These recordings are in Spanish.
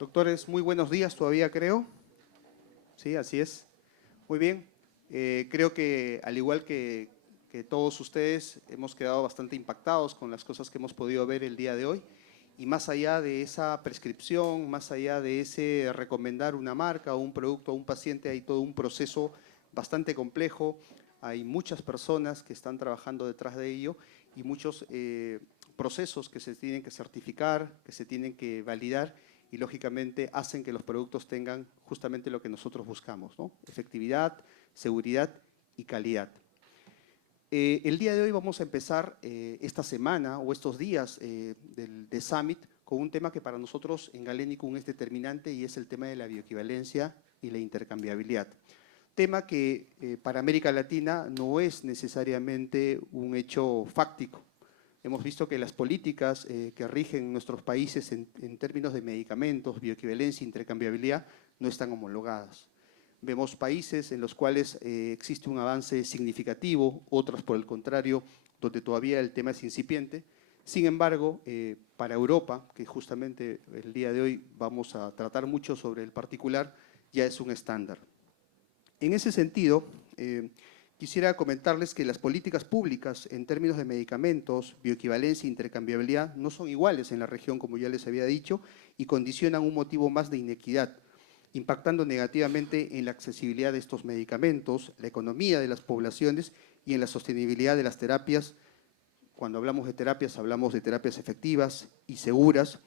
Doctores, muy buenos días todavía creo. Sí, así es. Muy bien. Creo que al igual que todos ustedes hemos quedado bastante impactados con las cosas que hemos podido ver el día de hoy. Y más allá de esa prescripción, más allá de ese recomendar una marca o un producto a un paciente, hay todo un proceso bastante complejo. Hay muchas personas que están trabajando detrás de ello y muchos procesos que se tienen que certificar, que se tienen que validar y lógicamente hacen que los productos tengan justamente lo que nosotros buscamos, ¿no? Efectividad, seguridad y calidad. El día de hoy vamos a empezar esta semana o estos días de Summit con un tema que para nosotros en Galenicum es determinante y es el tema de la bioequivalencia y la intercambiabilidad. Tema que para América Latina no es necesariamente un hecho fáctico. Hemos visto que las políticas que rigen nuestros países en términos de medicamentos, bioequivalencia e intercambiabilidad no están homologadas. Vemos países en los cuales existe un avance significativo, otros por el contrario, donde todavía el tema es incipiente. Sin embargo, para Europa, que justamente el día de hoy vamos a tratar mucho sobre el particular, ya es un estándar. En ese sentido, quisiera comentarles que las políticas públicas en términos de medicamentos, bioequivalencia e intercambiabilidad no son iguales en la región, como ya les había dicho, y condicionan un motivo más de inequidad, impactando negativamente en la accesibilidad de estos medicamentos, la economía de las poblaciones y en la sostenibilidad de las terapias. Cuando hablamos de terapias efectivas y seguras,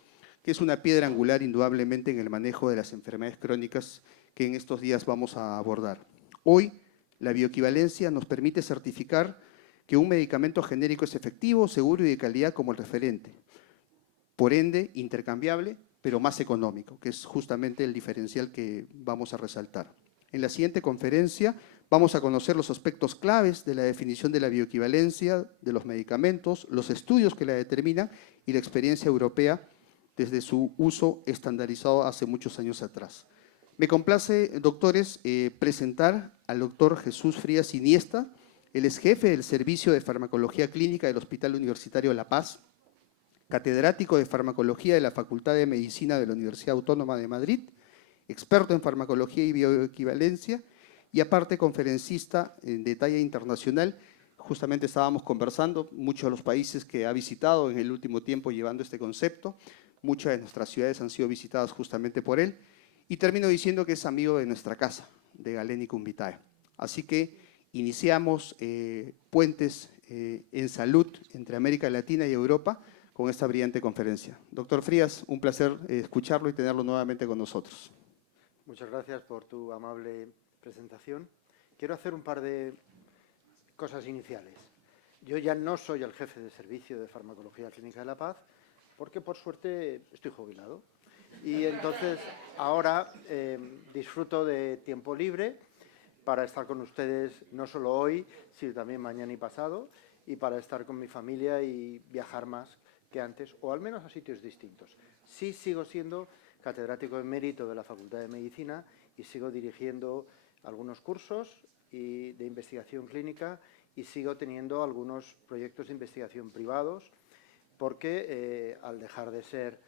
que es una piedra angular indudablemente en el manejo de las enfermedades crónicas que en estos días vamos a abordar. Hoy, la bioequivalencia nos permite certificar que un medicamento genérico es efectivo, seguro y de calidad como el referente. Por ende, intercambiable, pero más económico, que es justamente el diferencial que vamos a resaltar. En la siguiente conferencia vamos a conocer los aspectos claves de la definición de la bioequivalencia de los medicamentos, los estudios que la determinan y la experiencia europea desde su uso estandarizado hace muchos años atrás. Me complace, doctores, presentar al doctor Jesús Frías Iniesta. Él es jefe del Servicio de Farmacología Clínica del Hospital Universitario La Paz, catedrático de Farmacología de la Facultad de Medicina de la Universidad Autónoma de Madrid, experto en farmacología y bioequivalencia y aparte conferencista de talla internacional. Justamente estábamos conversando, muchos de los países que ha visitado en el último tiempo llevando este concepto, muchas de nuestras ciudades han sido visitadas justamente por él, y termino diciendo que es amigo de nuestra casa, de Galenicum Vitae. Así que iniciamos puentes en salud entre América Latina y Europa con esta brillante conferencia. Doctor Frías, un placer escucharlo y tenerlo nuevamente con nosotros. Muchas gracias por tu amable presentación. Quiero hacer un par de cosas iniciales. Yo ya no soy el jefe de servicio de Farmacología Clínica de La Paz, porque por suerte estoy jubilado. Y entonces ahora disfruto de tiempo libre para estar con ustedes no solo hoy, sino también mañana y pasado, y para estar con mi familia y viajar más que antes, o al menos a sitios distintos. Sí sigo siendo catedrático emérito de la Facultad de Medicina y sigo dirigiendo algunos cursos de investigación clínica y sigo teniendo algunos proyectos de investigación privados porque al dejar de ser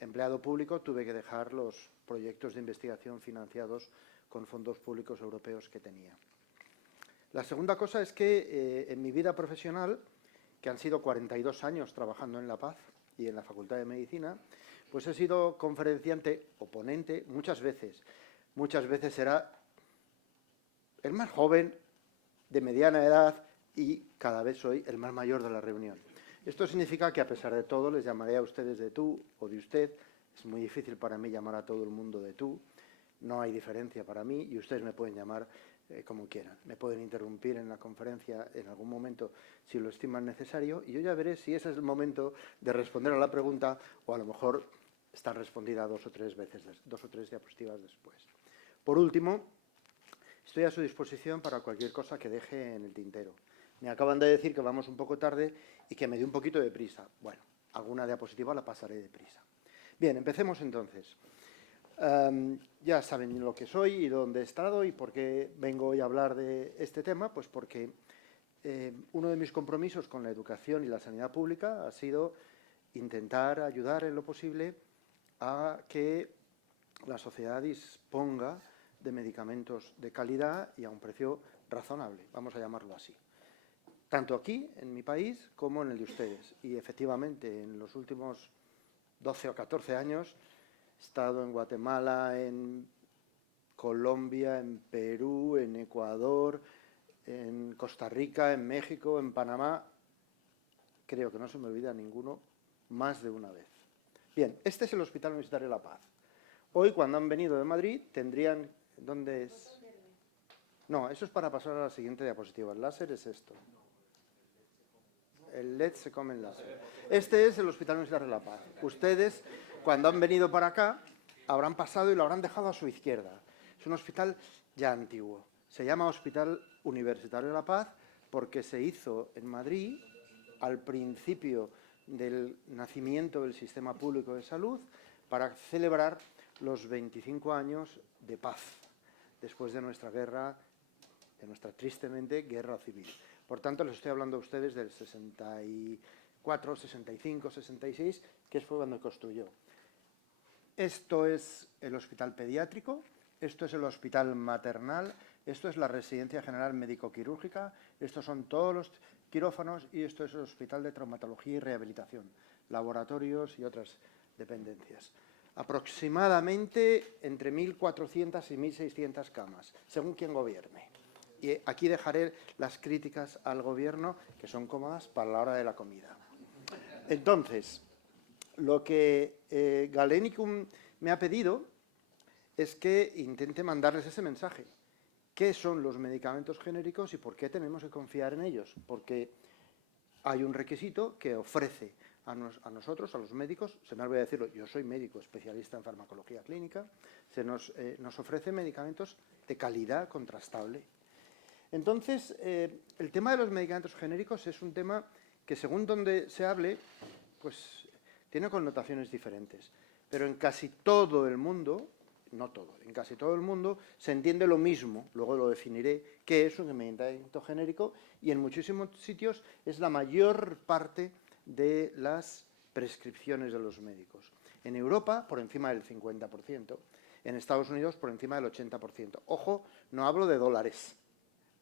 empleado público tuve que dejar los proyectos de investigación financiados con fondos públicos europeos que tenía. La segunda cosa es que en mi vida profesional, que han sido 42 años trabajando en La Paz y en la Facultad de Medicina, pues he sido conferenciante o ponente muchas veces. Muchas veces era el más joven, de mediana edad, y cada vez soy el más mayor de la reunión. Esto significa que a pesar de todo les llamaré a ustedes de tú o de usted. Es muy difícil para mí llamar a todo el mundo de tú. No hay diferencia para mí y ustedes me pueden llamar como quieran. Me pueden interrumpir en la conferencia en algún momento si lo estiman necesario y yo ya veré si ese es el momento de responder a la pregunta o a lo mejor está respondida dos o tres diapositivas después. Por último, estoy a su disposición para cualquier cosa que deje en el tintero. Me acaban de decir que vamos un poco tarde y que me dé un poquito de prisa. Bueno, alguna diapositiva la pasaré deprisa. Bien, empecemos entonces. Ya saben lo que soy y dónde he estado y por qué vengo hoy a hablar de este tema, pues porque uno de mis compromisos con la educación y la sanidad pública ha sido intentar ayudar en lo posible a que la sociedad disponga de medicamentos de calidad y a un precio razonable, vamos a llamarlo así. Tanto aquí, en mi país, como en el de ustedes. Y efectivamente, en los últimos 12 o 14 años he estado en Guatemala, en Colombia, en Perú, en Ecuador, en Costa Rica, en México, en Panamá. Creo que no se me olvida ninguno más de una vez. Bien, este es el Hospital Universitario La Paz. Hoy, cuando han venido de Madrid, tendrían... ¿Dónde es? No, eso es para pasar a la siguiente diapositiva. El láser es esto. El LED se come el láser. Este es el Hospital Universitario La Paz. Ustedes, cuando han venido para acá, habrán pasado y lo habrán dejado a su izquierda. Es un hospital ya antiguo. Se llama Hospital Universitario La Paz porque se hizo en Madrid al principio del nacimiento del sistema público de salud para celebrar los 25 años de paz después de nuestra guerra, de nuestra tristemente guerra civil. Por tanto, les estoy hablando a ustedes del 64, 65, 66, que fue cuando construyó. Esto es el hospital pediátrico, esto es el hospital maternal, esto es la residencia general médico-quirúrgica, estos son todos los quirófanos y esto es el hospital de traumatología y rehabilitación, laboratorios y otras dependencias. Aproximadamente entre 1.400 y 1.600 camas, según quien gobierne. Y aquí dejaré las críticas al gobierno, que son cómodas para la hora de la comida. Entonces, lo que Galenicum me ha pedido es que intente mandarles ese mensaje. ¿Qué son los medicamentos genéricos y por qué tenemos que confiar en ellos? Porque hay un requisito que ofrece a nosotros, a los médicos, se me olvidó decirlo, yo soy médico especialista en farmacología clínica, nos ofrece medicamentos de calidad contrastable. Entonces, el tema de los medicamentos genéricos es un tema que, según donde se hable, pues tiene connotaciones diferentes. Pero en casi todo el mundo, no todo, en casi todo el mundo se entiende lo mismo, luego lo definiré, qué es un medicamento genérico, y en muchísimos sitios es la mayor parte de las prescripciones de los médicos. En Europa, por encima del 50%, en Estados Unidos, por encima del 80%. Ojo, no hablo de dólares,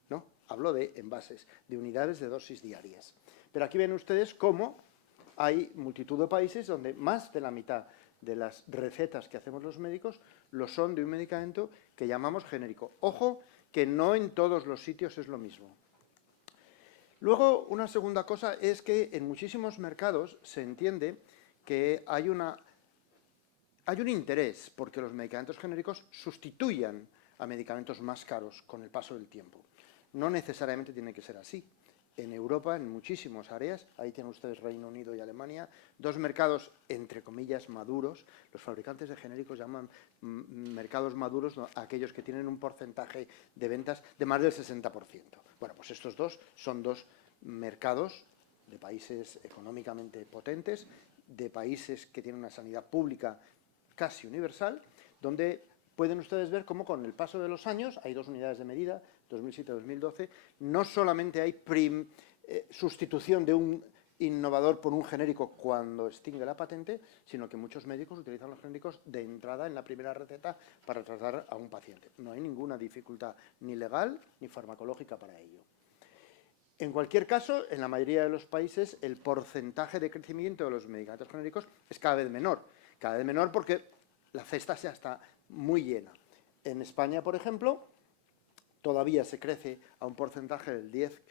¿no? Hablo de envases, de unidades de dosis diarias. Pero aquí ven ustedes cómo hay multitud de países donde más de la mitad de las recetas que hacemos los médicos lo son de un medicamento que llamamos genérico. Ojo, que no en todos los sitios es lo mismo. Luego, una segunda cosa es que en muchísimos mercados se entiende que hay un interés porque los medicamentos genéricos sustituyan a medicamentos más caros con el paso del tiempo. No necesariamente tiene que ser así. En Europa, en muchísimas áreas, ahí tienen ustedes Reino Unido y Alemania, dos mercados, entre comillas, maduros. Los fabricantes de genéricos llaman mercados maduros a aquellos que tienen un porcentaje de ventas de más del 60%. Bueno, pues estos dos son dos mercados de países económicamente potentes, de países que tienen una sanidad pública casi universal, donde pueden ustedes ver cómo con el paso de los años, hay dos unidades de medida, 2007-2012, no solamente hay sustitución de un innovador por un genérico cuando extingue la patente, sino que muchos médicos utilizan los genéricos de entrada en la primera receta para tratar a un paciente. No hay ninguna dificultad ni legal ni farmacológica para ello. En cualquier caso, en la mayoría de los países, el porcentaje de crecimiento de los medicamentos genéricos es cada vez menor porque la cesta ya está muy llena. En España, por ejemplo, todavía se crece a un porcentaje del 10,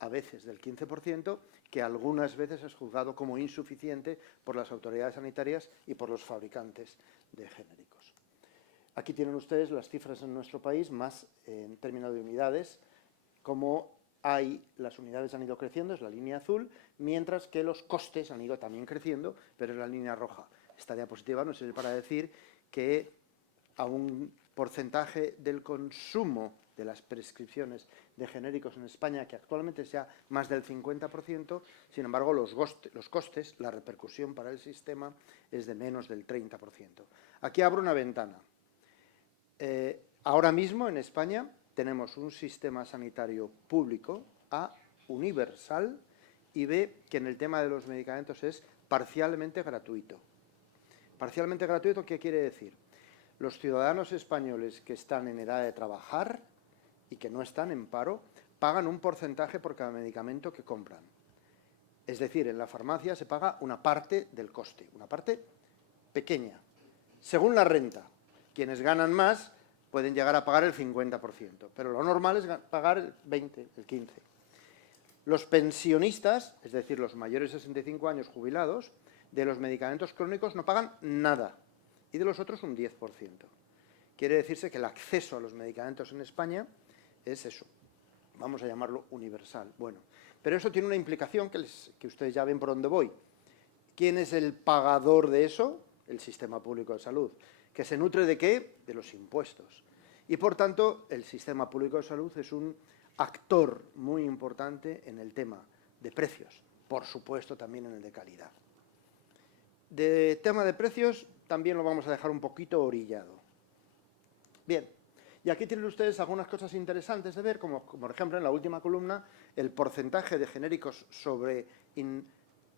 a veces del 15%, que algunas veces es juzgado como insuficiente por las autoridades sanitarias y por los fabricantes de genéricos. Aquí tienen ustedes las cifras en nuestro país, más en términos de unidades, como las unidades han ido creciendo, es la línea azul, mientras que los costes han ido también creciendo, pero es la línea roja. Esta diapositiva nos sirve para decir que a un porcentaje del consumo de las prescripciones de genéricos en España, que actualmente sea más del 50%, sin embargo, los costes, la repercusión para el sistema es de menos del 30%. Aquí abro una ventana. Ahora mismo en España tenemos un sistema sanitario público A, universal, y B, que en el tema de los medicamentos es parcialmente gratuito. Parcialmente gratuito, ¿qué quiere decir? Los ciudadanos españoles que están en edad de trabajar y que no están en paro pagan un porcentaje por cada medicamento que compran. Es decir, en la farmacia se paga una parte del coste, una parte pequeña, según la renta. Quienes ganan más pueden llegar a pagar el 50%, pero lo normal es pagar el 20%, el 15%. Los pensionistas, es decir, los mayores de 65 años jubilados, de los medicamentos crónicos no pagan nada y de los otros un 10%. Quiere decirse que el acceso a los medicamentos en España es eso, vamos a llamarlo universal. Bueno, pero eso tiene una implicación que ustedes ya ven por dónde voy. ¿Quién es el pagador de eso? El sistema público de salud. ¿Que se nutre de qué? De los impuestos. Y, por tanto, el sistema público de salud es un actor muy importante en el tema de precios, por supuesto también en el de calidad. De tema de precios también lo vamos a dejar un poquito orillado. Bien, y aquí tienen ustedes algunas cosas interesantes de ver, como por ejemplo en la última columna, el porcentaje de genéricos sobre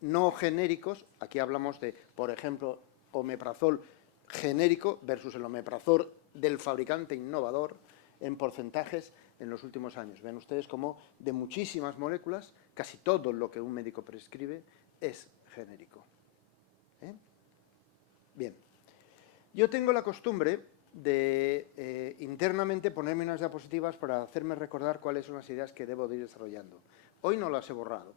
no genéricos. Aquí hablamos de, por ejemplo, omeprazol genérico versus el omeprazol del fabricante innovador en porcentajes en los últimos años. Ven ustedes cómo de muchísimas moléculas, casi todo lo que un médico prescribe es genérico. Bien, yo tengo la costumbre de internamente ponerme unas diapositivas para hacerme recordar cuáles son las ideas que debo de ir desarrollando. Hoy no las he borrado.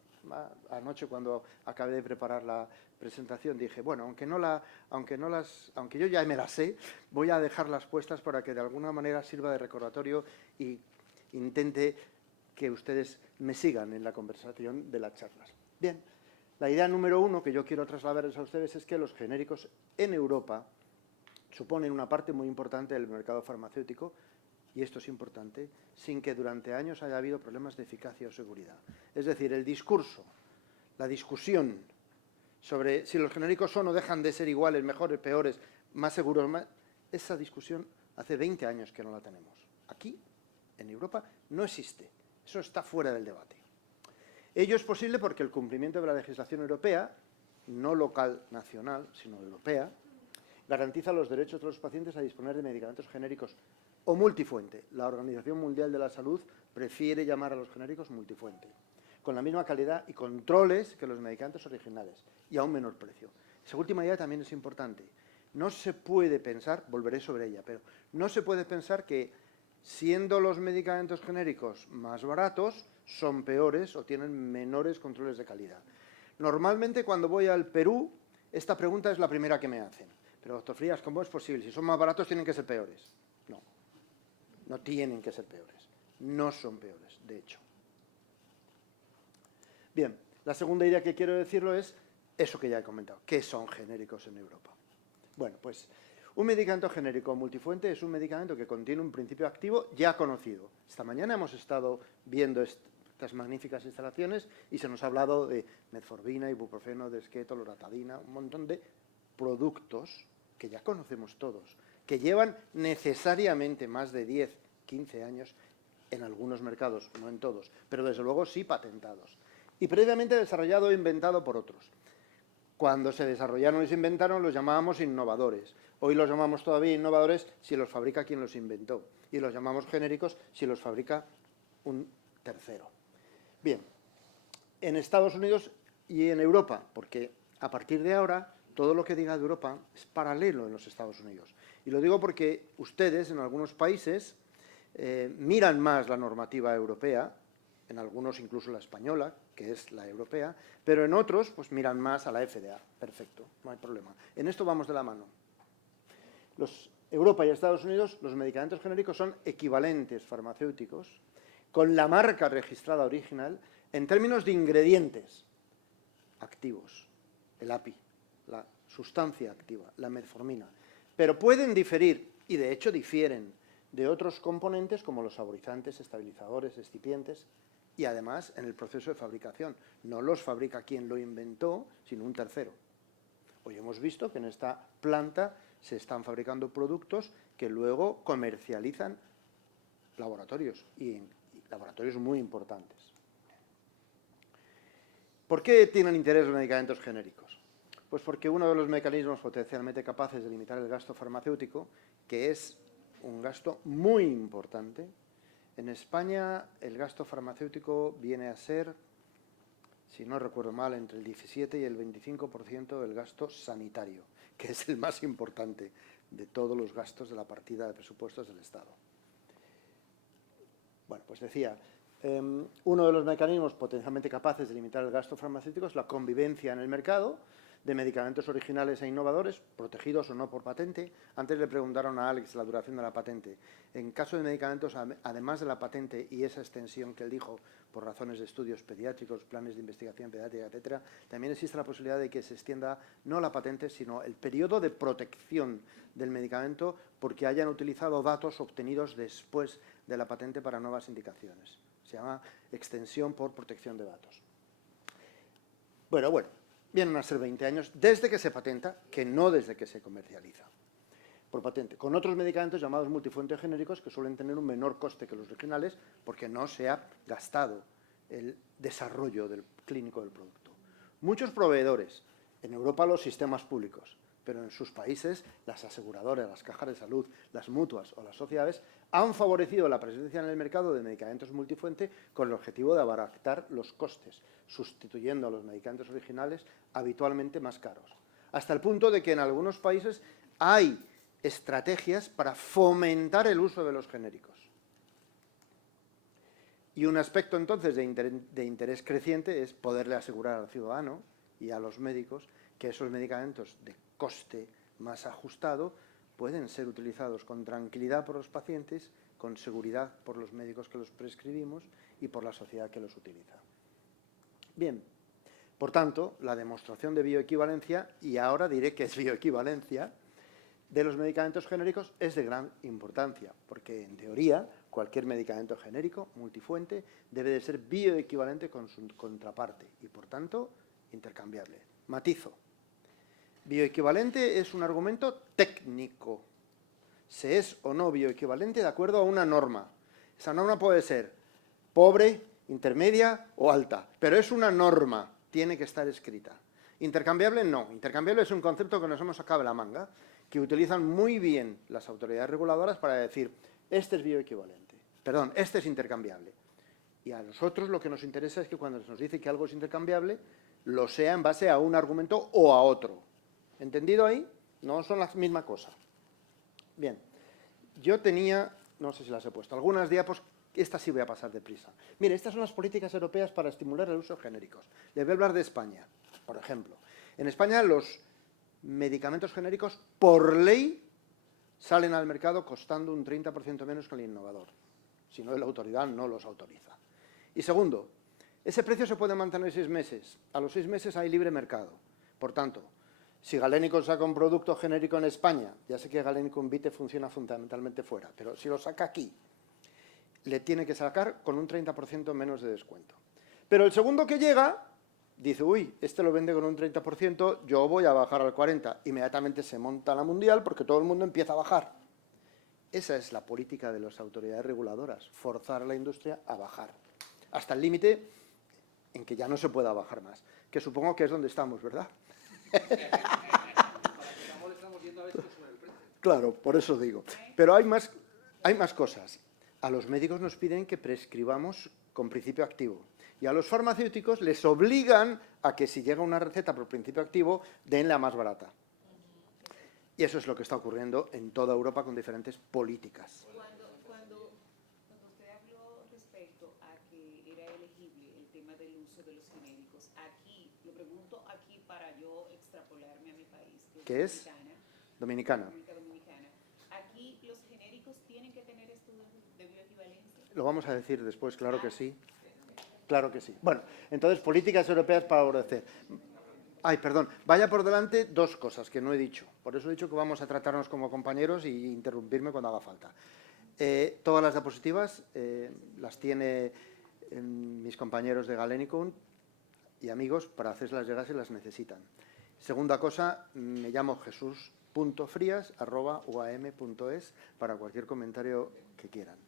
Anoche, cuando acabé de preparar la presentación, dije, bueno, aunque yo ya me las sé, voy a dejarlas puestas para que de alguna manera sirva de recordatorio y intente que ustedes me sigan en la conversación de las charlas. Bien, la idea número 1 que yo quiero trasladarles a ustedes es que los genéricos en Europa suponen una parte muy importante del mercado farmacéutico, y esto es importante, sin que durante años haya habido problemas de eficacia o seguridad. Es decir, el discurso, la discusión sobre si los genéricos son o dejan de ser iguales, mejores, peores, más seguros, esa discusión hace 20 años que no la tenemos. Aquí, en Europa, no existe. Eso está fuera del debate. Ello es posible porque el cumplimiento de la legislación europea, no local, nacional, sino europea, garantiza los derechos de los pacientes a disponer de medicamentos genéricos o multifuente. La Organización Mundial de la Salud prefiere llamar a los genéricos multifuente, con la misma calidad y controles que los medicamentos originales y a un menor precio. Esa última idea también es importante. No se puede pensar, volveré sobre ella, pero no se puede pensar que siendo los medicamentos genéricos más baratos, son peores o tienen menores controles de calidad. Normalmente cuando voy al Perú, esta pregunta es la primera que me hacen. Pero, doctor Frías, ¿cómo es posible? Si son más baratos, tienen que ser peores. No, no tienen que ser peores. No son peores, de hecho. Bien, la segunda idea que quiero decirlo es eso que ya he comentado. ¿Qué son genéricos en Europa? Bueno, pues un medicamento genérico multifuente es un medicamento que contiene un principio activo ya conocido. Esta mañana hemos estado viendo estas magníficas instalaciones y se nos ha hablado de metformina, ibuprofeno, desqueto, loratadina, un montón de productos que ya conocemos todos, que llevan necesariamente más de 10, 15 años en algunos mercados, no en todos, pero desde luego sí patentados, y previamente desarrollado e inventado por otros. Cuando se desarrollaron y se inventaron los llamábamos innovadores. Hoy los llamamos todavía innovadores si los fabrica quien los inventó, y los llamamos genéricos si los fabrica un tercero. Bien, en Estados Unidos y en Europa, porque a partir de ahora todo lo que diga de Europa es paralelo en los Estados Unidos. Y lo digo porque ustedes en algunos países miran más la normativa europea, en algunos incluso la española, que es la europea, pero en otros pues miran más a la FDA. Perfecto, no hay problema. En esto vamos de la mano. Europa y Estados Unidos, los medicamentos genéricos son equivalentes farmacéuticos con la marca registrada original en términos de ingredientes activos, el API, la sustancia activa, la metformina. Pero pueden diferir, y de hecho difieren, de otros componentes como los saborizantes, estabilizadores, excipientes, y además en el proceso de fabricación. No los fabrica quien lo inventó, sino un tercero. Hoy hemos visto que en esta planta se están fabricando productos que luego comercializan laboratorios, y laboratorios muy importantes. ¿Por qué tienen interés los medicamentos genéricos? Pues porque uno de los mecanismos potencialmente capaces de limitar el gasto farmacéutico, que es un gasto muy importante, en España el gasto farmacéutico viene a ser, si no recuerdo mal, entre el 17 y el 25% del gasto sanitario, que es el más importante de todos los gastos de la partida de presupuestos del Estado. Bueno, pues decía, uno de los mecanismos potencialmente capaces de limitar el gasto farmacéutico es la convivencia en el mercado de medicamentos originales e innovadores, protegidos o no por patente. Antes le preguntaron a Alex la duración de la patente. En caso de medicamentos, además de la patente y esa extensión que él dijo, por razones de estudios pediátricos, planes de investigación pediátrica, etcétera, también existe la posibilidad de que se extienda no la patente, sino el periodo de protección del medicamento porque hayan utilizado datos obtenidos después de la patente para nuevas indicaciones. Se llama extensión por protección de datos. Bueno, vienen a ser 20 años desde que se patenta, que no desde que se comercializa por patente, con otros medicamentos llamados multifuente genéricos que suelen tener un menor coste que los originales porque no se ha gastado el desarrollo clínico del producto. Muchos proveedores, en Europa los sistemas públicos, pero en sus países las aseguradoras, las cajas de salud, las mutuas o las sociedades han favorecido la presencia en el mercado de medicamentos multifuente con el objetivo de abaratar los costes, sustituyendo a los medicamentos originales habitualmente más caros. Hasta el punto de que en algunos países hay estrategias para fomentar el uso de los genéricos. Y un aspecto entonces de interés creciente es poderle asegurar al ciudadano y a los médicos que esos medicamentos de coste más ajustado pueden ser utilizados con tranquilidad por los pacientes, con seguridad por los médicos que los prescribimos y por la sociedad que los utiliza. Bien, por tanto, la demostración de bioequivalencia, y ahora diré que es bioequivalencia, de los medicamentos genéricos es de gran importancia, porque en teoría cualquier medicamento genérico, multifuente, debe de ser bioequivalente con su contraparte y, por tanto, intercambiable. Matizo. Bioequivalente es un argumento técnico. Se es o no bioequivalente de acuerdo a una norma. Esa norma puede ser pobre, intermedia o alta, pero es una norma, tiene que estar escrita. Intercambiable no. Intercambiable es un concepto que nos hemos sacado de la manga, que utilizan muy bien las autoridades reguladoras para decir, este es bioequivalente, perdón, este es intercambiable. Y a nosotros lo que nos interesa es que cuando se nos dice que algo es intercambiable, lo sea en base a un argumento o a otro. ¿Entendido ahí? No son la misma cosa. Bien, yo tenía, no sé si las he puesto, algunas diapos, estas sí voy a pasar deprisa. Mire, estas son las políticas europeas para estimular el uso de genéricos. Les voy a hablar de España, por ejemplo. En España los medicamentos genéricos, por ley, salen al mercado costando un 30% menos que el innovador. Si no, la autoridad no los autoriza. Y segundo, ese precio se puede mantener 6 meses. A los 6 meses hay libre mercado. Por tanto, si Galenicon saca un producto genérico en España, ya sé que Galenicon Vite funciona fundamentalmente fuera, pero si lo saca aquí, le tiene que sacar con un 30% menos de descuento. Pero el segundo que llega dice, uy, este lo vende con un 30%, yo voy a bajar al 40%. Inmediatamente se monta la mundial porque todo el mundo empieza a bajar. Esa es la política de las autoridades reguladoras, forzar a la industria a bajar, hasta el límite en que ya no se pueda bajar más, que supongo que es donde estamos, ¿verdad? Claro, por eso digo. Pero hay más cosas. A los médicos nos piden que prescribamos con principio activo. Y a los farmacéuticos les obligan a que si llega una receta por principio activo, den la más barata. Y eso es lo que está ocurriendo en toda Europa con diferentes políticas. Cuando usted habló respecto a que era elegible el tema del uso de los genéricos, aquí, lo pregunto aquí para yo extrapolarme a mi país, que es Dominicana. República Dominicana. Aquí los genéricos tienen que tener estudios de bioequivalencia. Lo vamos a decir después, claro que sí. Claro que sí. Bueno, entonces, políticas europeas para favorecer. Ay, perdón. Vaya por delante 2 cosas que no he dicho. Por eso he dicho que vamos a tratarnos como compañeros y interrumpirme cuando haga falta. Todas las diapositivas las tiene mis compañeros de Galenicon y amigos para hacerlas llegar si las necesitan. Segunda cosa, me llamo jesús.frias@uam.es para cualquier comentario que quieran.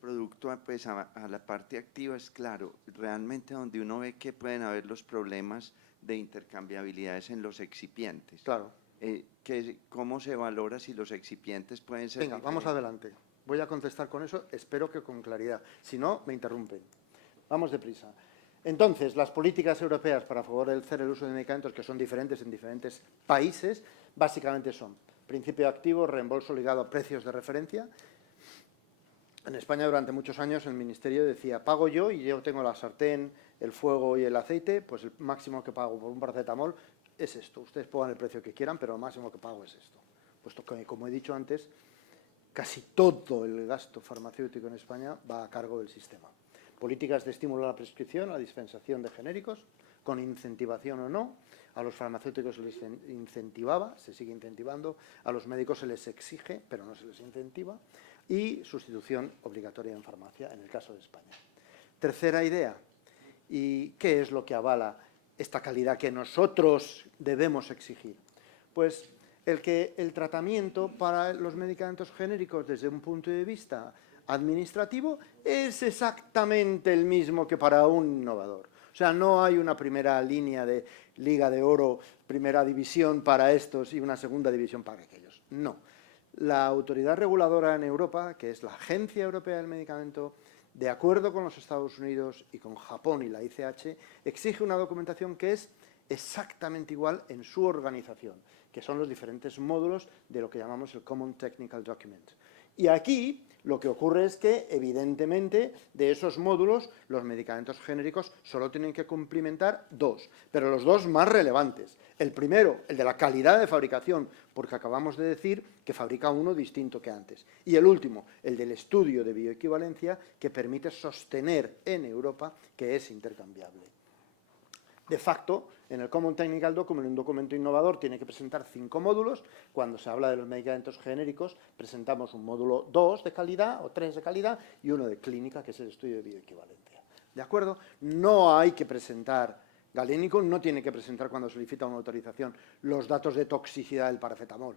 producto pues, a la parte activa es claro, realmente donde uno ve que pueden haber los problemas de intercambiabilidades en los excipientes. Claro. ¿Cómo se valora si los excipientes pueden ser Venga, vamos adelante. Voy a contestar con eso, espero que con claridad. Si no, me interrumpen. Vamos deprisa. Entonces, las políticas europeas para favorecer el uso de medicamentos, que son diferentes en diferentes países, básicamente son principio activo, reembolso ligado a precios de referencia. En España, durante muchos años, el Ministerio decía, pago yo y yo tengo la sartén, el fuego y el aceite, pues el máximo que pago por un paracetamol es esto. Ustedes pongan el precio que quieran, pero el máximo que pago es esto. Puesto que, como he dicho antes, casi todo el gasto farmacéutico en España va a cargo del sistema. Políticas de estímulo a la prescripción, a la dispensación de genéricos, con incentivación o no. A los farmacéuticos se les incentivaba, se sigue incentivando. A los médicos se les exige, pero no se les incentiva. Y sustitución obligatoria en farmacia, en el caso de España. Tercera idea. ¿Y qué es lo que avala esta calidad que nosotros debemos exigir? Pues que el tratamiento para los medicamentos genéricos desde un punto de vista administrativo es exactamente el mismo que para un innovador. O sea, no hay una primera línea de Liga de Oro, primera división para estos y una segunda división para aquellos. No. La autoridad reguladora en Europa, que es la Agencia Europea del Medicamento, de acuerdo con los Estados Unidos y con Japón y la ICH, exige una documentación que es exactamente igual en su organización, que son los diferentes módulos de lo que llamamos el Common Technical Document. Y aquí lo que ocurre es que, evidentemente, de esos módulos, los medicamentos genéricos solo tienen que cumplimentar dos, pero los dos más relevantes. El primero, el de la calidad de fabricación, porque acabamos de decir que fabrica uno distinto que antes. Y el último, el del estudio de bioequivalencia, que permite sostener en Europa que es intercambiable. De facto, en el Common Technical Document, un documento innovador tiene que presentar 5 módulos. Cuando se habla de los medicamentos genéricos, presentamos un módulo 2 de calidad o 3 de calidad y uno de clínica, que es el estudio de bioequivalencia. ¿De acuerdo? No hay que presentar, Galénico no tiene que presentar cuando solicita una autorización los datos de toxicidad del paracetamol.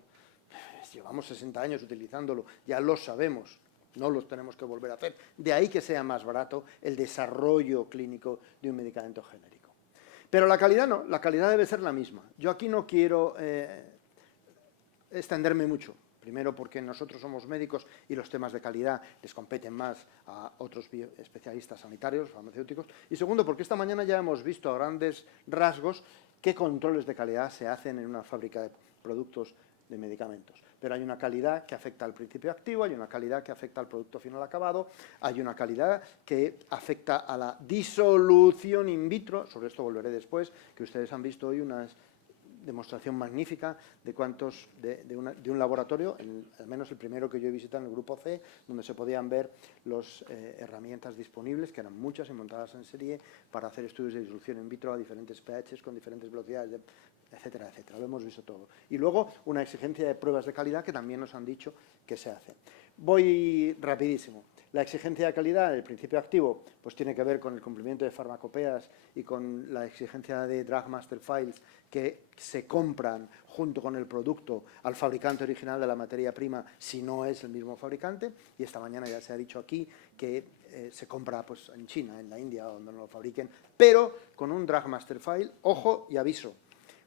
Llevamos 60 años utilizándolo, ya lo sabemos. No los tenemos que volver a hacer. De ahí que sea más barato el desarrollo clínico de un medicamento genérico. Pero la calidad no, la calidad debe ser la misma. Yo aquí no quiero extenderme mucho. Primero porque nosotros somos médicos y los temas de calidad les competen más a otros especialistas sanitarios, farmacéuticos. Y segundo porque esta mañana ya hemos visto a grandes rasgos qué controles de calidad se hacen en una fábrica de productos de medicamentos. Pero hay una calidad que afecta al principio activo, hay una calidad que afecta al producto final acabado, hay una calidad que afecta a la disolución in vitro, sobre esto volveré después, que ustedes han visto hoy una demostración magnífica de cuántos de un laboratorio, al menos el primero que yo he visitado en el grupo C, donde se podían ver las herramientas disponibles, que eran muchas y montadas en serie, para hacer estudios de disolución in vitro a diferentes pHs, con diferentes velocidades, etcétera, etcétera. Lo hemos visto todo. Y luego una exigencia de pruebas de calidad que también nos han dicho que se hace. Voy rapidísimo. La exigencia de calidad, el principio activo, pues tiene que ver con el cumplimiento de farmacopeas y con la exigencia de Drug Master Files que se compran junto con el producto al fabricante original de la materia prima si no es el mismo fabricante. Y esta mañana ya se ha dicho aquí que se compra pues, en China, en la India, donde no lo fabriquen, pero con un Drug Master File, ojo y aviso.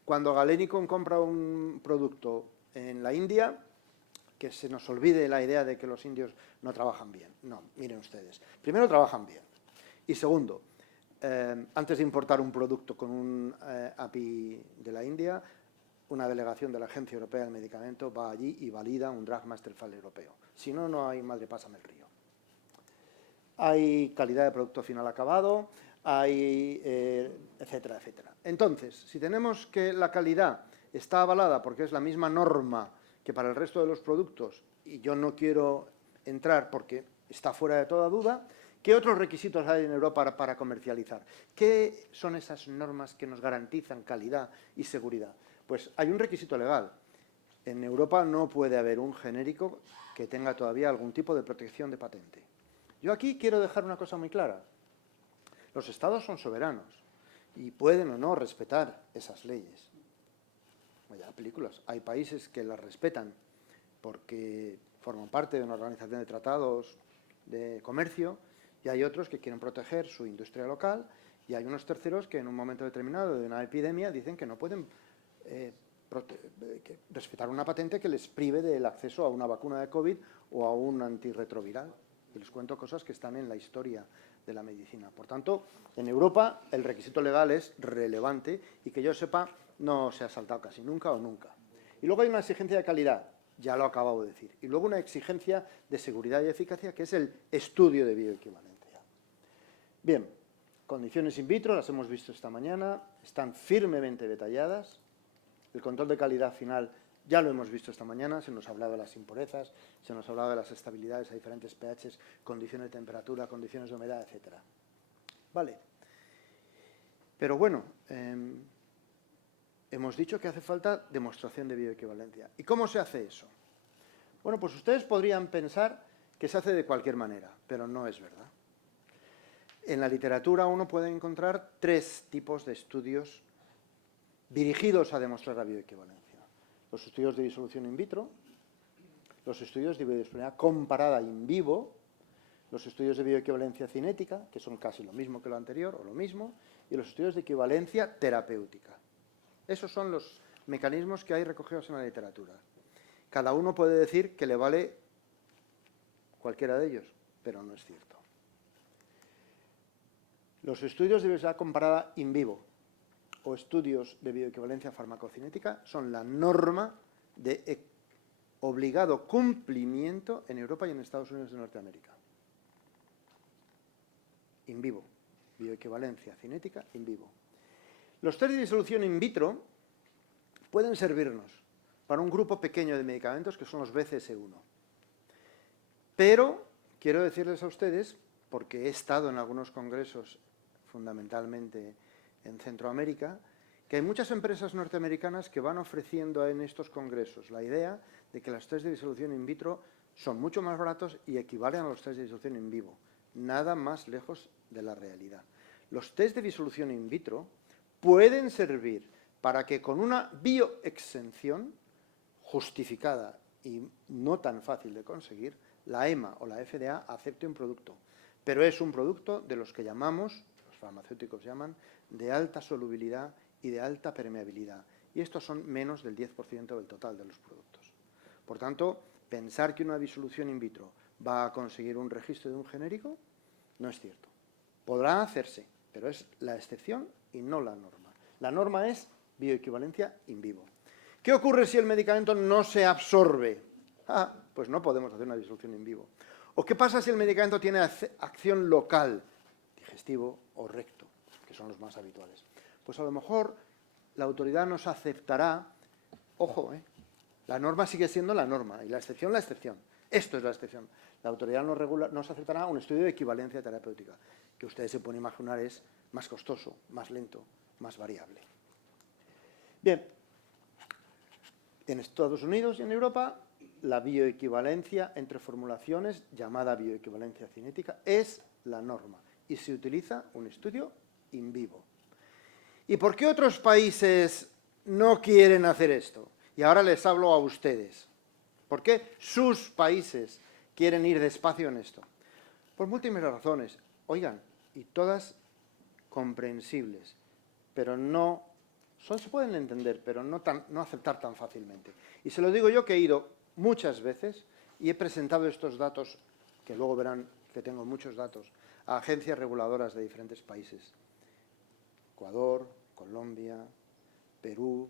Cuando Galenicon compra un producto en la India, que se nos olvide la idea de que los indios no trabajan bien. No, miren ustedes. Primero, trabajan bien. Y segundo, antes de importar un producto con un API de la India, una delegación de la Agencia Europea del Medicamento va allí y valida un Drug Master File europeo. Si no, no hay madre pásame el río. Hay calidad de producto final acabado, hay etcétera, etcétera. Entonces, si tenemos que la calidad está avalada porque es la misma norma que para el resto de los productos, y yo no quiero entrar porque está fuera de toda duda, ¿qué otros requisitos hay en Europa para comercializar? ¿Qué son esas normas que nos garantizan calidad y seguridad? Pues hay un requisito legal. En Europa no puede haber un genérico que tenga todavía algún tipo de protección de patente. Yo aquí quiero dejar una cosa muy clara. Los estados son soberanos y pueden o no respetar esas leyes. Vaya películas. Hay países que las respetan porque forman parte de una organización de tratados de comercio, y hay otros que quieren proteger su industria local, y hay unos terceros que en un momento determinado de una epidemia dicen que no pueden respetar una patente que les prive del acceso a una vacuna de COVID o a un antirretroviral. Y les cuento cosas que están en la historia de la medicina. Por tanto, en Europa el requisito legal es relevante y que yo sepa no se ha saltado casi nunca o nunca. Y luego hay una exigencia de calidad, ya lo acabo de decir. Y luego una exigencia de seguridad y eficacia que es el estudio de bioequivalencia. Bien, condiciones in vitro las hemos visto esta mañana, están firmemente detalladas. El control de calidad final ya lo hemos visto esta mañana, se nos ha hablado de las impurezas, se nos ha hablado de las estabilidades a diferentes pHs, condiciones de temperatura, condiciones de humedad, etc. Vale. Pero bueno, hemos dicho que hace falta demostración de bioequivalencia. ¿Y cómo se hace eso? Bueno, pues ustedes podrían pensar que se hace de cualquier manera, pero no es verdad. En la literatura uno puede encontrar 3 tipos de estudios dirigidos a demostrar la bioequivalencia. Los estudios de disolución in vitro, los estudios de biodisponibilidad comparada in vivo, los estudios de bioequivalencia cinética, que son casi lo mismo que lo anterior o lo mismo, y los estudios de equivalencia terapéutica. Esos son los mecanismos que hay recogidos en la literatura. Cada uno puede decir que le vale cualquiera de ellos, pero no es cierto. Los estudios de biodisponibilidad comparada in vivo o estudios de bioequivalencia farmacocinética son la norma de obligado cumplimiento en Europa y en Estados Unidos de Norteamérica. In vivo, bioequivalencia cinética in vivo. Los test de disolución in vitro pueden servirnos para un grupo pequeño de medicamentos que son los BCS1. Pero quiero decirles a ustedes, porque he estado en algunos congresos fundamentalmente en Centroamérica, que hay muchas empresas norteamericanas que van ofreciendo en estos congresos la idea de que los test de disolución in vitro son mucho más baratos y equivalen a los test de disolución in vivo. Nada más lejos de la realidad. Los test de disolución in vitro pueden servir para que con una bioexención justificada y no tan fácil de conseguir, la EMA o la FDA acepte un producto. Pero es un producto de los que llamamos, los farmacéuticos llaman, de alta solubilidad y de alta permeabilidad. Y estos son menos del 10% del total de los productos. Por tanto, pensar que una disolución in vitro va a conseguir un registro de un genérico no es cierto. Podrá hacerse, pero es la excepción y no la norma. La norma es bioequivalencia in vivo. ¿Qué ocurre si el medicamento no se absorbe? Pues no podemos hacer una disolución in vivo. ¿O qué pasa si el medicamento tiene acción local, digestivo o recto, que son los más habituales? Pues a lo mejor la autoridad nos aceptará, ojo, la norma sigue siendo la norma y la excepción la excepción. Esto es la excepción. La autoridad nos aceptará un estudio de equivalencia terapéutica, que ustedes se pueden imaginar es más costoso, más lento, más variable. Bien, en Estados Unidos y en Europa, la bioequivalencia entre formulaciones, llamada bioequivalencia cinética, es la norma y se utiliza un estudio in vivo. ¿Y por qué otros países no quieren hacer esto? Y ahora les hablo a ustedes. ¿Por qué sus países quieren ir despacio en esto? Por múltiples razones. Oigan, y todas comprensibles, pero no, se pueden entender, pero no aceptar tan fácilmente. Y se lo digo yo que he ido muchas veces y he presentado estos datos, que luego verán que tengo muchos datos, a agencias reguladoras de diferentes países. Ecuador, Colombia, Perú.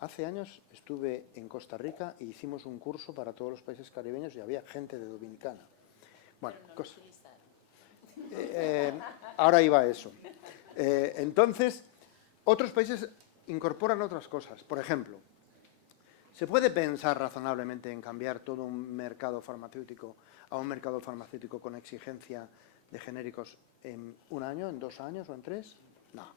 Hace años estuve en Costa Rica e hicimos un curso para todos los países caribeños y había gente de Dominicana. Bueno, ahora iba a eso. Entonces, otros países incorporan otras cosas. Por ejemplo, ¿se puede pensar razonablemente en cambiar todo un mercado farmacéutico a un mercado farmacéutico con exigencia de genéricos en 1 año, en 2 años o en 3? No.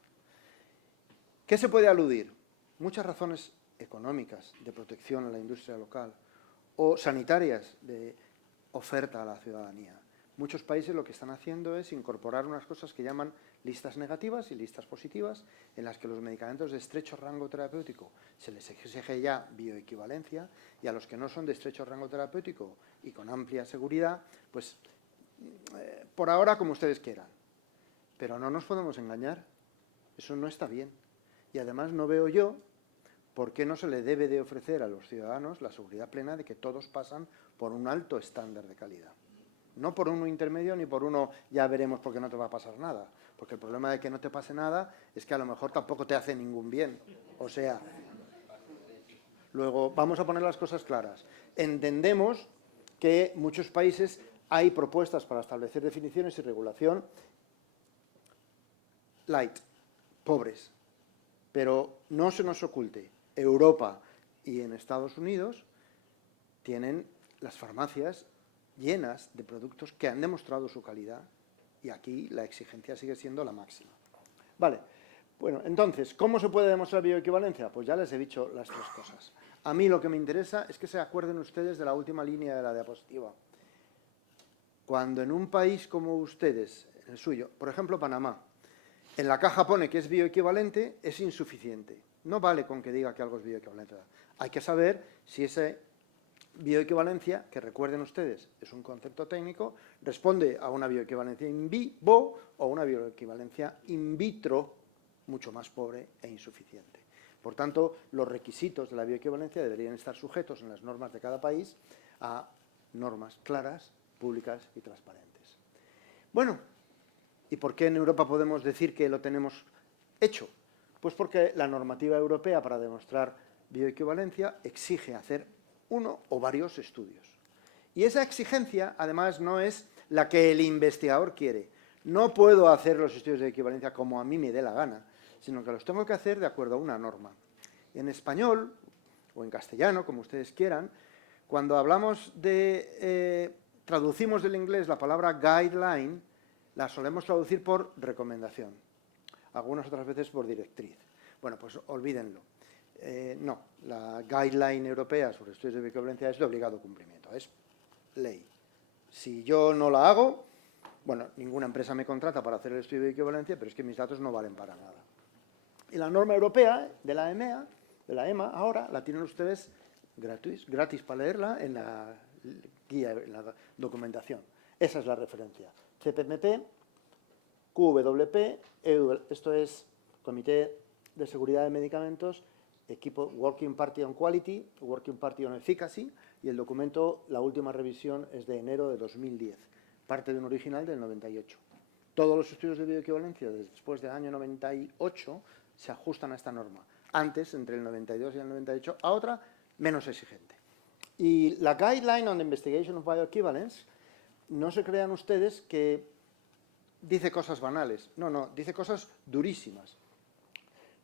¿Qué se puede aludir? Muchas razones económicas de protección a la industria local o sanitarias de oferta a la ciudadanía. muchos países lo que están haciendo es incorporar unas cosas que llaman listas negativas y listas positivas, en las que los medicamentos de estrecho rango terapéutico se les exige ya bioequivalencia, y a los que no son de estrecho rango terapéutico y con amplia seguridad, pues por ahora como ustedes quieran. Pero no nos podemos engañar, eso no está bien. Y además no veo yo por qué no se le debe de ofrecer a los ciudadanos la seguridad plena de que todos pasan por un alto estándar de calidad. No por uno intermedio ni por uno ya veremos porque no te va a pasar nada. Porque el problema de que no te pase nada es que a lo mejor tampoco te hace ningún bien. O sea, luego vamos a poner las cosas claras. Entendemos que en muchos países hay propuestas para establecer definiciones y regulación light, pobres. Pero no se nos oculte, Europa y en Estados Unidos tienen las farmacias llenas de productos que han demostrado su calidad, y aquí la exigencia sigue siendo la máxima. Vale, bueno, entonces, ¿cómo se puede demostrar bioequivalencia? Pues ya les he dicho las tres cosas. A mí lo que me interesa es que se acuerden ustedes de la última línea de la diapositiva. Cuando en un país como ustedes, el suyo, por ejemplo Panamá, en la caja pone que es bioequivalente, es insuficiente. No vale con que diga que algo es bioequivalente. Hay que saber si esa bioequivalencia, que recuerden ustedes, es un concepto técnico, responde a una bioequivalencia in vivo o una bioequivalencia in vitro, mucho más pobre e insuficiente. Por tanto, los requisitos de la bioequivalencia deberían estar sujetos en las normas de cada país a normas claras, públicas y transparentes. Bueno, ¿y por qué en Europa podemos decir que lo tenemos hecho? Pues porque la normativa europea para demostrar bioequivalencia exige hacer uno o varios estudios. Y esa exigencia, además, no es la que el investigador quiere. No puedo hacer los estudios de equivalencia como a mí me dé la gana, sino que los tengo que hacer de acuerdo a una norma. En español, o en castellano, como ustedes quieran, cuando hablamos de... traducimos del inglés la palabra guideline, la solemos traducir por recomendación, algunas otras veces por directriz. Bueno, pues olvídenlo. No, la guideline europea sobre estudios de bioequivalencia es de obligado cumplimiento, es ley. Si yo no la hago, bueno, ninguna empresa me contrata para hacer el estudio de bioequivalencia, pero es que mis datos no valen para nada. Y la norma europea de la EMA, ahora la tienen ustedes gratis para leerla en la guía, en la documentación. Esa es la referencia. CPMP, QWP, esto es Comité de Seguridad de Medicamentos, equipo Working Party on Quality, Working Party on Efficacy, y el documento, la última revisión es de enero de 2010, parte de un original del 98. Todos los estudios de bioequivalencia después del año 98 se ajustan a esta norma. Antes, entre el 92 y el 98, a otra menos exigente. Y la Guideline on the Investigation of Bioequivalence, no se crean ustedes que dice cosas banales. No, dice cosas durísimas.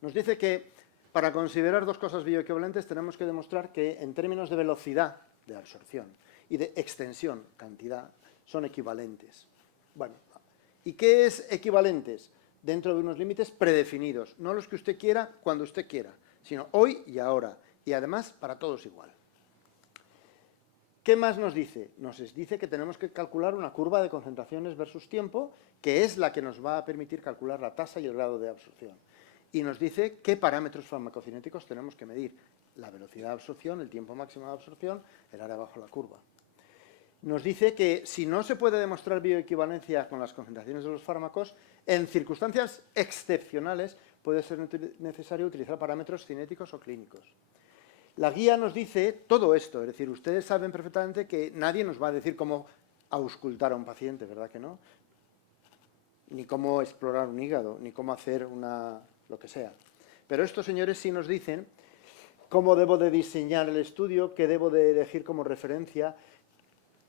Nos dice que para considerar dos cosas bioequivalentes tenemos que demostrar que en términos de velocidad de absorción y de extensión, cantidad, son equivalentes. Bueno, ¿y qué es equivalentes? Dentro de unos límites predefinidos, no los que usted quiera cuando usted quiera, sino hoy y ahora, y además para todos igual. ¿Qué más nos dice? Nos dice que tenemos que calcular una curva de concentraciones versus tiempo, que es la que nos va a permitir calcular la tasa y el grado de absorción. Y nos dice qué parámetros farmacocinéticos tenemos que medir: la velocidad de absorción, el tiempo máximo de absorción, el área bajo la curva. Nos dice que si no se puede demostrar bioequivalencia con las concentraciones de los fármacos, en circunstancias excepcionales puede ser necesario utilizar parámetros cinéticos o clínicos. La guía nos dice todo esto, es decir, ustedes saben perfectamente que nadie nos va a decir cómo auscultar a un paciente, ¿verdad que no? Ni cómo explorar un hígado, ni cómo hacer lo que sea. Pero estos señores sí nos dicen cómo debo de diseñar el estudio, qué debo de elegir como referencia,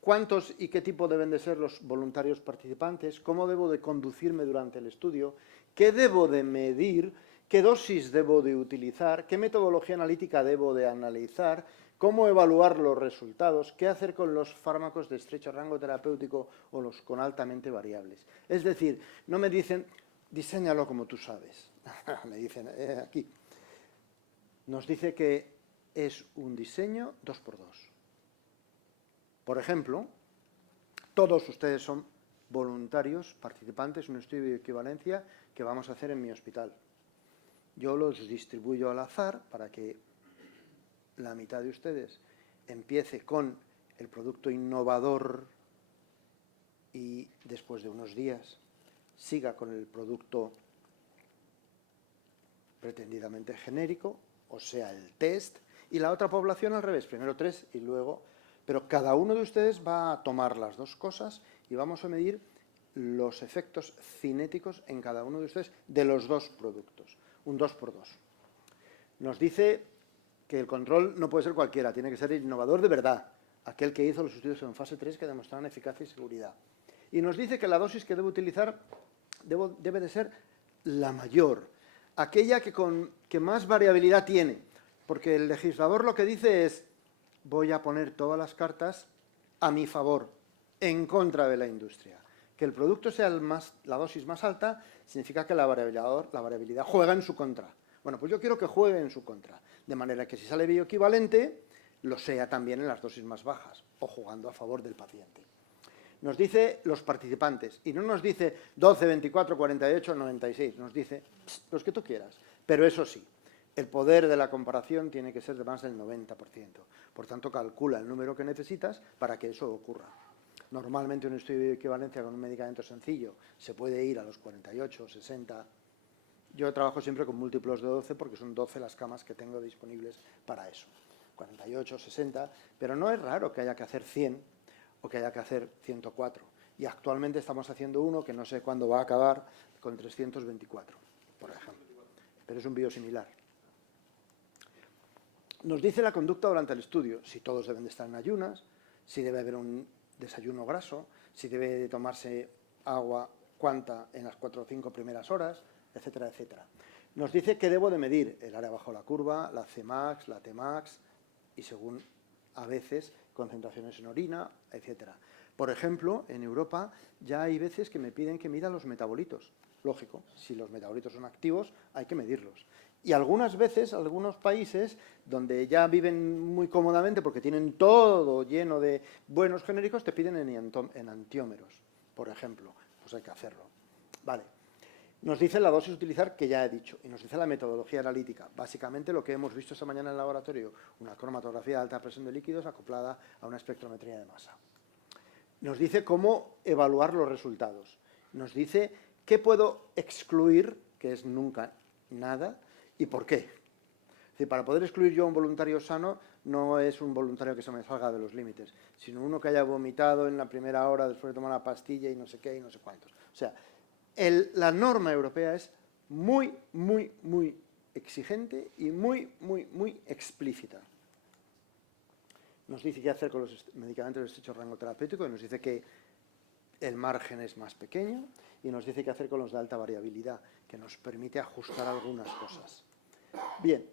cuántos y qué tipo deben de ser los voluntarios participantes, cómo debo de conducirme durante el estudio, qué debo de medir, qué dosis debo de utilizar, qué metodología analítica debo de analizar, cómo evaluar los resultados, qué hacer con los fármacos de estrecho rango terapéutico o los con altamente variables. Es decir, no me dicen, diséñalo como tú sabes. Me dicen, aquí. Nos dice que es un diseño 2×2. Por ejemplo, todos ustedes son voluntarios, participantes en un estudio de bioequivalencia que vamos a hacer en mi hospital. Yo los distribuyo al azar para que la mitad de ustedes empiece con el producto innovador y después de unos días siga con el producto pretendidamente genérico, o sea, el test, y la otra población al revés, primero 3 y luego... Pero cada uno de ustedes va a tomar las dos cosas y vamos a medir los efectos cinéticos en cada uno de ustedes de los dos productos, un 2×2. Nos dice que el control no puede ser cualquiera, tiene que ser el innovador de verdad, aquel que hizo los estudios en fase 3 que demostraron eficacia y seguridad. Y nos dice que la dosis que debe utilizar debe de ser la mayor, aquella que más variabilidad tiene, porque el legislador lo que dice es: voy a poner todas las cartas a mi favor, en contra de la industria. Que el producto sea la dosis más alta significa que la variabilidad juega en su contra. Bueno, pues yo quiero que juegue en su contra, de manera que si sale bioequivalente, lo sea también en las dosis más bajas, o jugando a favor del paciente. Nos dice los participantes, y no nos dice 12, 24, 48, 96, nos dice los que tú quieras. Pero eso sí, el poder de la comparación tiene que ser de más del 90%. Por tanto, calcula el número que necesitas para que eso ocurra. Normalmente un estudio de equivalencia con un medicamento sencillo se puede ir a los 48, 60. Yo trabajo siempre con múltiplos de 12 porque son 12 las camas que tengo disponibles para eso. 48, 60, pero no es raro que haya que hacer 100 o que haya que hacer 104. Y actualmente estamos haciendo uno que no sé cuándo va a acabar con 324, por ejemplo. Pero es un biosimilar. Nos dice la conducta durante el estudio, si todos deben de estar en ayunas, si debe haber un desayuno graso, si debe de tomarse agua cuánta en las 4 o 5 primeras horas, etcétera, etcétera. Nos dice que debo de medir el área bajo la curva, la Cmax, la Tmax y según a veces concentraciones en orina, etcétera. Por ejemplo, en Europa ya hay veces que me piden que mida los metabolitos. Lógico, si los metabolitos son activos hay que medirlos. Y algunas veces, algunos países donde ya viven muy cómodamente porque tienen todo lleno de buenos genéricos, te piden en antiómeros, por ejemplo. Pues hay que hacerlo. Vale. Nos dice la dosis a utilizar, que ya he dicho, y nos dice la metodología analítica. Básicamente lo que hemos visto esta mañana en el laboratorio, una cromatografía de alta presión de líquidos acoplada a una espectrometría de masa. Nos dice cómo evaluar los resultados. Nos dice qué puedo excluir, que es nunca nada, y por qué. Es decir, para poder excluir yo a un voluntario sano, no es un voluntario que se me salga de los límites, sino uno que haya vomitado en la primera hora después de tomar la pastilla y no sé qué y no sé cuántos. O sea, la norma europea es muy, muy, muy exigente y muy, muy, muy explícita. Nos dice qué hacer con los medicamentos de estrecho rango terapéutico y nos dice que el margen es más pequeño y nos dice qué hacer con los de alta variabilidad, que nos permite ajustar algunas cosas. Bien,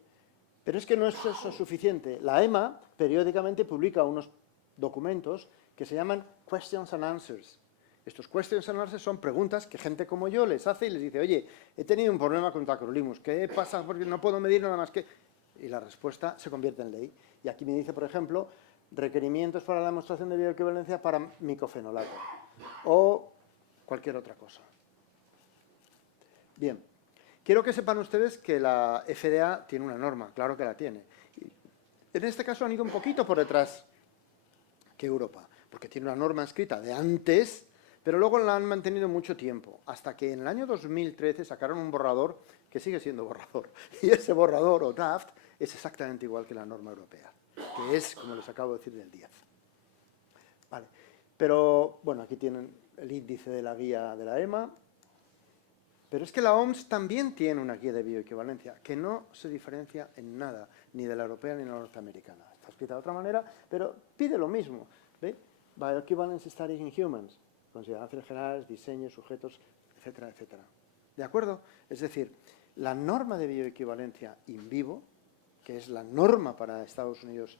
pero es que no es eso suficiente. La EMA periódicamente publica unos documentos que se llaman Questions and Answers. Estos questions and answers son preguntas que gente como yo les hace y les dice: oye, he tenido un problema con tacrolimus, ¿qué pasa? Porque no puedo medir nada más que... Y la respuesta se convierte en ley. Y aquí me dice, por ejemplo, requerimientos para la demostración de bioequivalencia para micofenolato o cualquier otra cosa. Bien, quiero que sepan ustedes que la FDA tiene una norma, claro que la tiene. En este caso han ido un poquito por detrás que Europa, porque tiene una norma escrita de antes, pero luego la han mantenido mucho tiempo, hasta que en el año 2013 sacaron un borrador que sigue siendo borrador. Y ese borrador o draft es exactamente igual que la norma europea, que es, como les acabo de decir, del 10. Vale. Pero, bueno, aquí tienen el índice de la guía de la EMA. Pero es que la OMS también tiene una guía de bioequivalencia, que no se diferencia en nada, ni de la europea ni de la norteamericana. Está escrita de otra manera, pero pide lo mismo. ¿Ve? Bioequivalence Studies in Humans. Consideraciones generales, diseños, sujetos, etcétera, etcétera. ¿De acuerdo? Es decir, la norma de bioequivalencia in vivo, que es la norma para Estados Unidos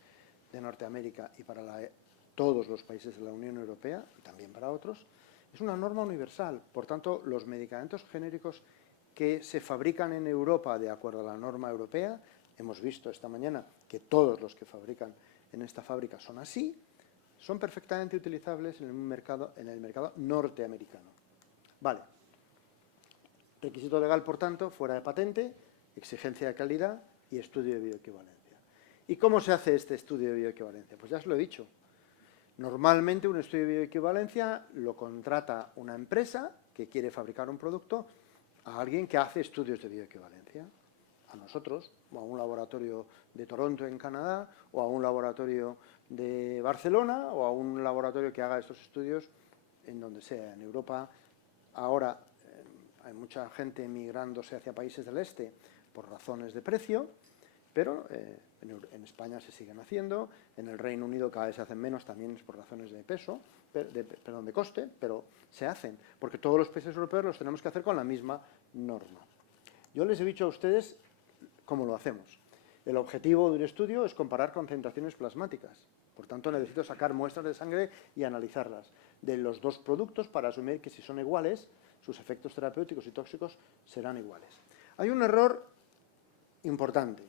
de Norteamérica y para todos los países de la Unión Europea, y también para otros, es una norma universal. Por tanto, los medicamentos genéricos que se fabrican en Europa de acuerdo a la norma europea, hemos visto esta mañana que todos los que fabrican en esta fábrica son así, son perfectamente utilizables en el mercado norteamericano. Vale. Requisito legal, por tanto, fuera de patente, exigencia de calidad y estudio de bioequivalencia. ¿Y cómo se hace este estudio de bioequivalencia? Pues ya os lo he dicho. Normalmente un estudio de bioequivalencia lo contrata una empresa que quiere fabricar un producto a alguien que hace estudios de bioequivalencia. A nosotros, o a un laboratorio de Toronto en Canadá, o a un laboratorio de Barcelona, o a un laboratorio que haga estos estudios en donde sea. En Europa ahora hay mucha gente emigrándose hacia países del este por razones de precio, pero en España se siguen haciendo, en el Reino Unido cada vez se hacen menos, también es por razones de de coste, pero se hacen, porque todos los países europeos los tenemos que hacer con la misma norma. Yo les he dicho a ustedes cómo lo hacemos. El objetivo de un estudio es comparar concentraciones plasmáticas. Por tanto, necesito sacar muestras de sangre y analizarlas de los dos productos para asumir que si son iguales, sus efectos terapéuticos y tóxicos serán iguales. Hay un error importante.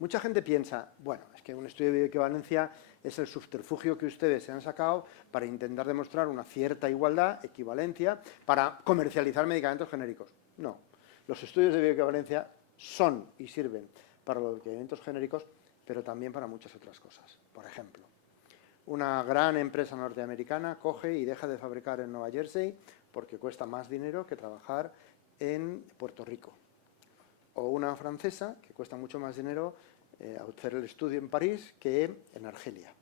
Mucha gente piensa, bueno, es que un estudio de bioequivalencia es el subterfugio que ustedes se han sacado para intentar demostrar una cierta igualdad, equivalencia, para comercializar medicamentos genéricos. No, los estudios de bioequivalencia son y sirven para los medicamentos genéricos, pero también para muchas otras cosas. Por ejemplo, una gran empresa norteamericana coge y deja de fabricar en Nueva Jersey porque cuesta más dinero que trabajar en Puerto Rico. O una francesa que cuesta mucho más dinero hacer el estudio en París que en Argelia.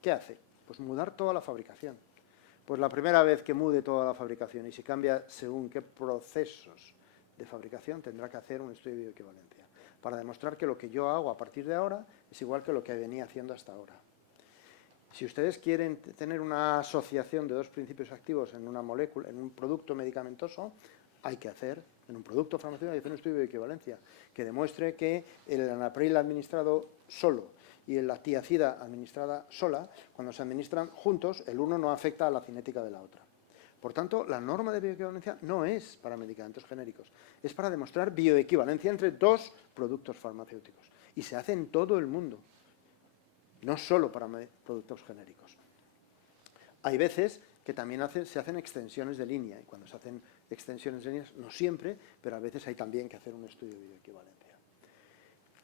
¿Qué hace? Pues mudar toda la fabricación. Pues la primera vez que mude toda la fabricación y se cambia según qué procesos de fabricación, tendrá que hacer un estudio de bioequivalencia para demostrar que lo que yo hago a partir de ahora es igual que lo que venía haciendo hasta ahora. Si ustedes quieren tener una asociación de dos principios activos en una molécula, en un producto medicamentoso, hay que hacer, en un producto farmacéutico, hay que hacer un estudio de bioequivalencia que demuestre que el enalapril administrado solo y la tiacida administrada sola, cuando se administran juntos, el uno no afecta a la cinética de la otra. Por tanto, la norma de bioequivalencia no es para medicamentos genéricos, es para demostrar bioequivalencia entre dos productos farmacéuticos. Y se hace en todo el mundo, no solo para productos genéricos. Hay veces que también se hacen extensiones de línea, y cuando se hacen extensiones de líneas, no siempre, pero a veces hay también que hacer un estudio de bioequivalencia.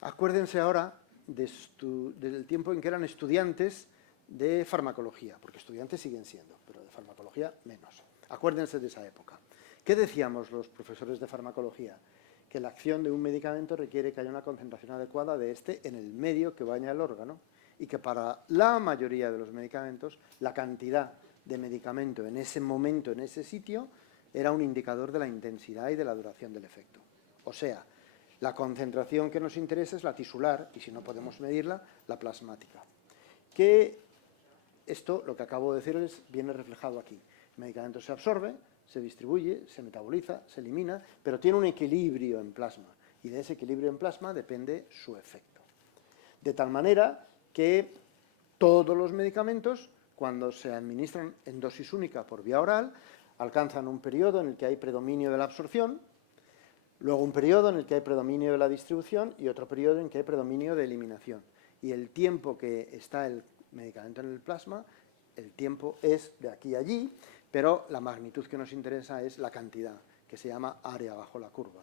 Acuérdense ahora del tiempo en que eran estudiantes de farmacología, porque estudiantes siguen siendo, pero de farmacología menos. Acuérdense de esa época. ¿Qué decíamos los profesores de farmacología? Que la acción de un medicamento requiere que haya una concentración adecuada de este en el medio que baña el órgano y que para la mayoría de los medicamentos la cantidad de medicamento en ese momento, en ese sitio, era un indicador de la intensidad y de la duración del efecto. O sea, la concentración que nos interesa es la tisular y si no podemos medirla, la plasmática. Que esto, lo que acabo de decirles, viene reflejado aquí. El medicamento se absorbe, se distribuye, se metaboliza, se elimina, pero tiene un equilibrio en plasma. Y de ese equilibrio en plasma depende su efecto. De tal manera que todos los medicamentos, cuando se administran en dosis única por vía oral, alcanzan un periodo en el que hay predominio de la absorción, luego un periodo en el que hay predominio de la distribución y otro periodo en que hay predominio de eliminación. Y el tiempo que está el medicamento en el plasma, el tiempo es de aquí a allí, pero la magnitud que nos interesa es la cantidad, que se llama área bajo la curva.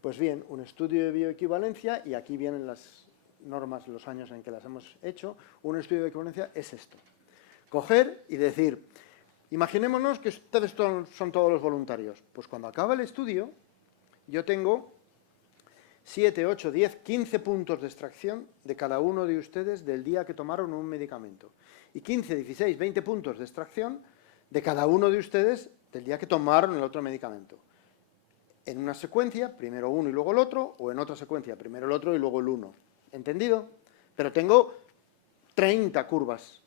Pues bien, un estudio de bioequivalencia, y aquí vienen las normas, los años en que las hemos hecho, un estudio de bioequivalencia es esto. Coger y decir, imaginémonos que ustedes son todos los voluntarios. Pues cuando acaba el estudio, yo tengo 7, 8, 10, 15 puntos de extracción de cada uno de ustedes del día que tomaron un medicamento. Y 15, 16, 20 puntos de extracción de cada uno de ustedes del día que tomaron el otro medicamento. En una secuencia, primero uno y luego el otro, o en otra secuencia, primero el otro y luego el uno. ¿Entendido? Pero tengo 30 curvas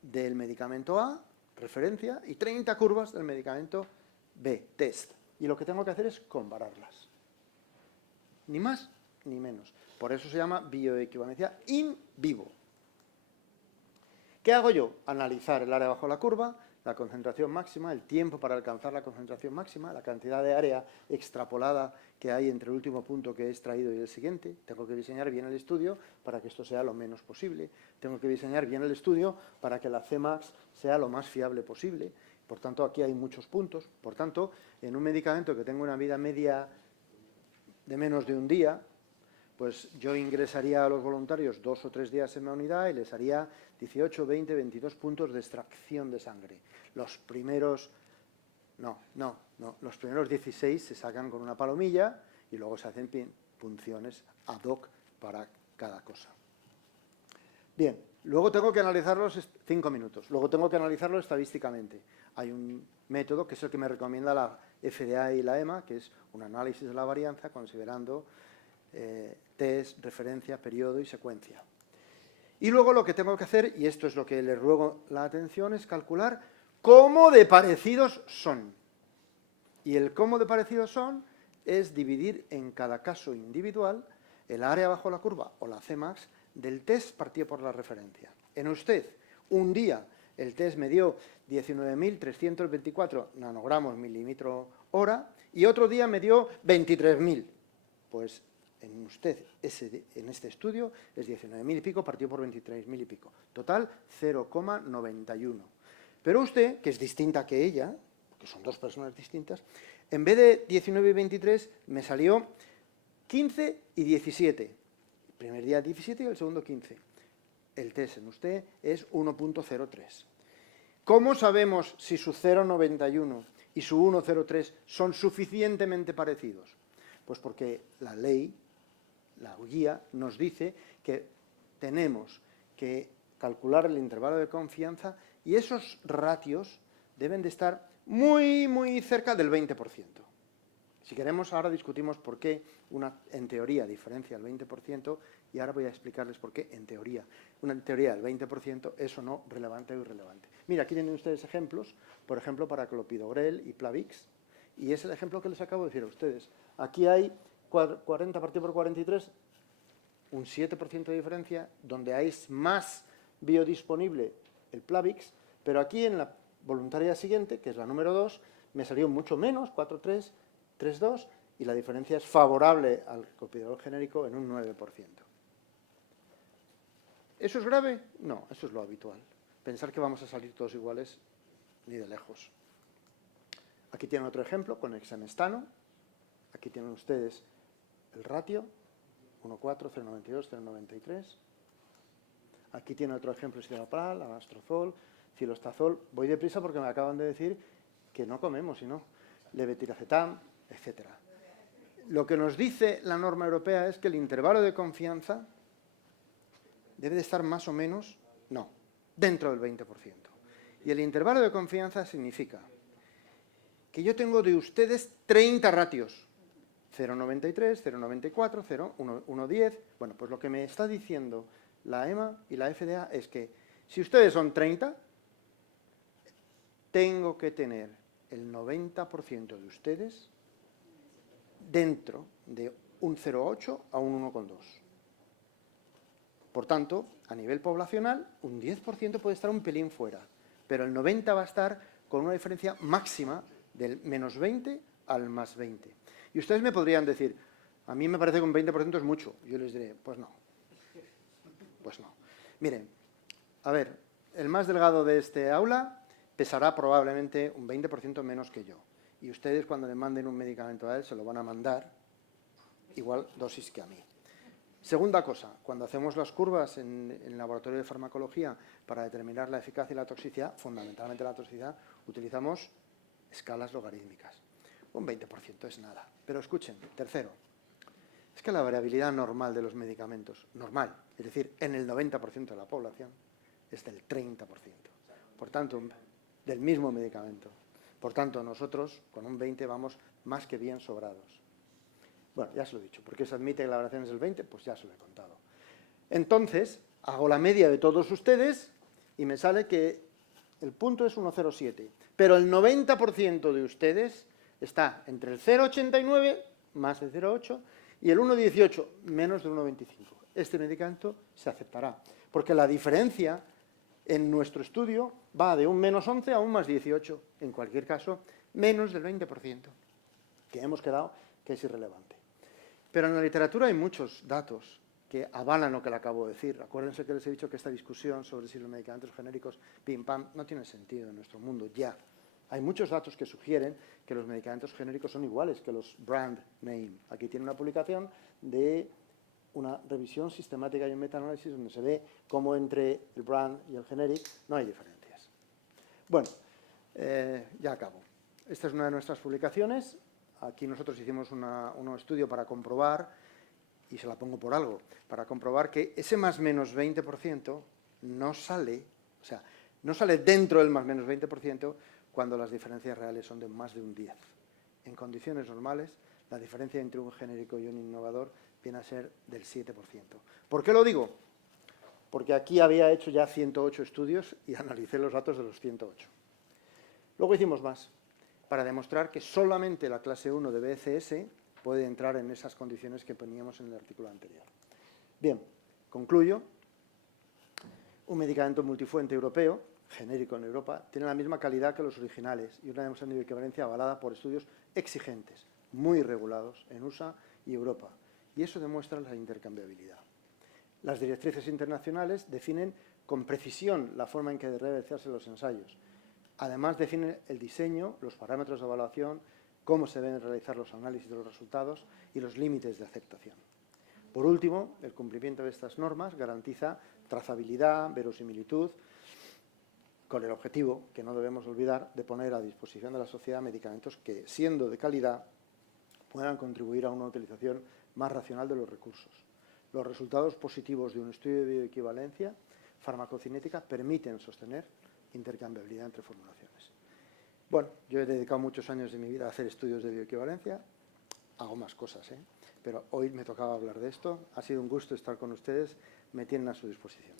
del medicamento A, referencia, y 30 curvas del medicamento B, test. Y lo que tengo que hacer es compararlas. Ni más ni menos. Por eso se llama bioequivalencia in vivo. ¿Qué hago yo? Analizar el área bajo la curva, la concentración máxima, el tiempo para alcanzar la concentración máxima, la cantidad de área extrapolada que hay entre el último punto que he extraído y el siguiente. Tengo que diseñar bien el estudio para que esto sea lo menos posible. Tengo que diseñar bien el estudio para que la Cmax sea lo más fiable posible. Por tanto, aquí hay muchos puntos. Por tanto, en un medicamento que tenga una vida media de menos de un día, pues yo ingresaría a los voluntarios 2 o 3 días en la unidad y les haría 18, 20, 22 puntos de extracción de sangre. Los primeros, los primeros 16 se sacan con una palomilla y luego se hacen punciones ad hoc para cada cosa. Bien, luego tengo que analizarlos 5 minutos, luego tengo que analizarlo estadísticamente. Hay un método que es el que me recomienda la FDA y la EMA, que es un análisis de la varianza considerando test, referencia, periodo y secuencia. Y luego lo que tengo que hacer, y esto es lo que les ruego la atención, es calcular cómo de parecidos son. Y el cómo de parecidos son es dividir en cada caso individual el área bajo la curva o la Cmax del test partido por la referencia. En usted, un día, el test me dio 19.324 nanogramos milímetro hora y otro día me dio 23.000. Pues en usted, en este estudio, es 19.000 y pico partido por 23.000 y pico. Total, 0,91. Pero usted, que es distinta que ella, porque son dos personas distintas, en vez de 19 y 23, me salió 15 y 17. El primer día 17 y el segundo 15. El test en usted es 1.03. ¿Cómo sabemos si su 0,91 y su 1,03 son suficientemente parecidos? Pues porque la ley, la guía, nos dice que tenemos que calcular el intervalo de confianza y esos ratios deben de estar muy, muy cerca del 20%. Si queremos, ahora discutimos por qué en teoría diferencia el 20% y ahora voy a explicarles por qué en teoría. Una teoría del 20% es o no relevante o irrelevante. Mira, aquí tienen ustedes ejemplos, por ejemplo, para clopidogrel y Plavix, y es el ejemplo que les acabo de decir a ustedes. Aquí hay 40 partido por 43, un 7% de diferencia, donde hay más biodisponible el Plavix, pero aquí en la voluntaria siguiente, que es la número 2, me salió mucho menos, 4,3, 3,2, y la diferencia es favorable al clopidogrel genérico en un 9%. ¿Eso es grave? No, eso es lo habitual. Pensar que vamos a salir todos iguales, ni de lejos. Aquí tienen otro ejemplo con exemestano. Aquí tienen ustedes el ratio, 1,4, 0,92, 0,93. Aquí tienen otro ejemplo, citalopram, anastrozol, cilostazol. Voy deprisa porque me acaban de decir que no comemos, sino levetiracetam, etc. Lo que nos dice la norma europea es que el intervalo de confianza debe de estar más o menos, dentro del 20%. Y el intervalo de confianza significa que yo tengo de ustedes 30 ratios. 0,93, 0,94, 0, 1,10. Bueno, pues lo que me está diciendo la EMA y la FDA es que si ustedes son 30, tengo que tener el 90% de ustedes dentro de un 0,8 a un 1,2. Por tanto, a nivel poblacional, un 10% puede estar un pelín fuera, pero el 90% va a estar con una diferencia máxima del menos 20 al más 20. Y ustedes me podrían decir, a mí me parece que un 20% es mucho. Yo les diré, pues no. Pues no. Miren, a ver, el más delgado de este aula pesará probablemente un 20% menos que yo. Y ustedes cuando le manden un medicamento a él se lo van a mandar igual dosis que a mí. Segunda cosa, cuando hacemos las curvas en el laboratorio de farmacología para determinar la eficacia y la toxicidad, fundamentalmente la toxicidad, utilizamos escalas logarítmicas. Un 20% es nada. Pero escuchen, tercero, es que la variabilidad normal de los medicamentos, normal, es decir, en el 90% de la población, es del 30%. Por tanto, del mismo medicamento. Por tanto, nosotros con un 20 vamos más que bien sobrados. Bueno, ya se lo he dicho. ¿Por qué se admite que la variación es del 20? Pues ya se lo he contado. Entonces, hago la media de todos ustedes y me sale que el punto es 1,07. Pero el 90% de ustedes está entre el 0,89, más de 0,8, y el 1,18, menos de 1,25. Este medicamento se aceptará, porque la diferencia En nuestro estudio va de un -11 a un +18, en cualquier caso, menos del 20%, que hemos quedado que es irrelevante. Pero en la literatura hay muchos datos que avalan lo que le acabo de decir. Acuérdense que les he dicho que esta discusión sobre si los medicamentos genéricos, pim pam, no tiene sentido en nuestro mundo ya. Hay muchos datos que sugieren que los medicamentos genéricos son iguales que los brand name. Aquí tiene una publicación de una revisión sistemática y un metaanálisis donde se ve cómo entre el brand y el generic no hay diferencias. Bueno, ya acabo. Esta es una de nuestras publicaciones. Aquí nosotros hicimos un estudio para comprobar, y se la pongo por algo, para comprobar que ese +/- 20% no sale, o sea, no sale dentro del +/- 20% cuando las diferencias reales son de más de un 10. En condiciones normales, la diferencia entre un genérico y un innovador viene a ser del 7%. ¿Por qué lo digo? Porque aquí había hecho ya 108 estudios y analicé los datos de los 108. Luego hicimos más, para demostrar que solamente la clase 1 de BCS puede entrar en esas condiciones que poníamos en el artículo anterior. Bien, concluyo. Un medicamento multifuente europeo, genérico en Europa, tiene la misma calidad que los originales y una demostración de bioequivalencia avalada por estudios exigentes, muy regulados en USA y Europa. Y eso demuestra la intercambiabilidad. Las directrices internacionales definen con precisión la forma en que deben realizarse los ensayos. Además, definen el diseño, los parámetros de evaluación, cómo se deben realizar los análisis de los resultados y los límites de aceptación. Por último, el cumplimiento de estas normas garantiza trazabilidad, verosimilitud, con el objetivo, que no debemos olvidar, de poner a disposición de la sociedad medicamentos que, siendo de calidad, puedan contribuir a una utilización más racional de los recursos. Los resultados positivos de un estudio de bioequivalencia farmacocinética permiten sostener intercambiabilidad entre formulaciones. Bueno, yo he dedicado muchos años de mi vida a hacer estudios de bioequivalencia, hago más cosas, pero hoy me tocaba hablar de esto. Ha sido un gusto estar con ustedes, me tienen a su disposición.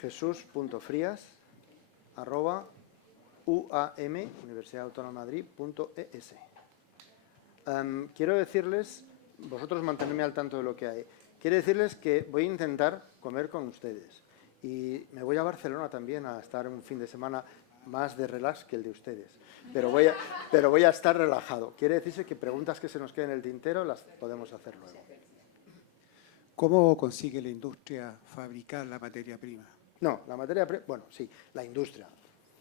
jesus.frias@uam-universidad-autónoma-madrid.es. Quiero decirles, vosotros mantenerme al tanto de lo que hay, quiero decirles que voy a intentar comer con ustedes y me voy a Barcelona también a estar un fin de semana más de relax que el de ustedes, pero voy a estar relajado. Quiere decirse que preguntas que se nos queden en el tintero las podemos hacer luego. ¿Cómo consigue la industria fabricar la materia prima? No, la materia prima, bueno, sí, la industria.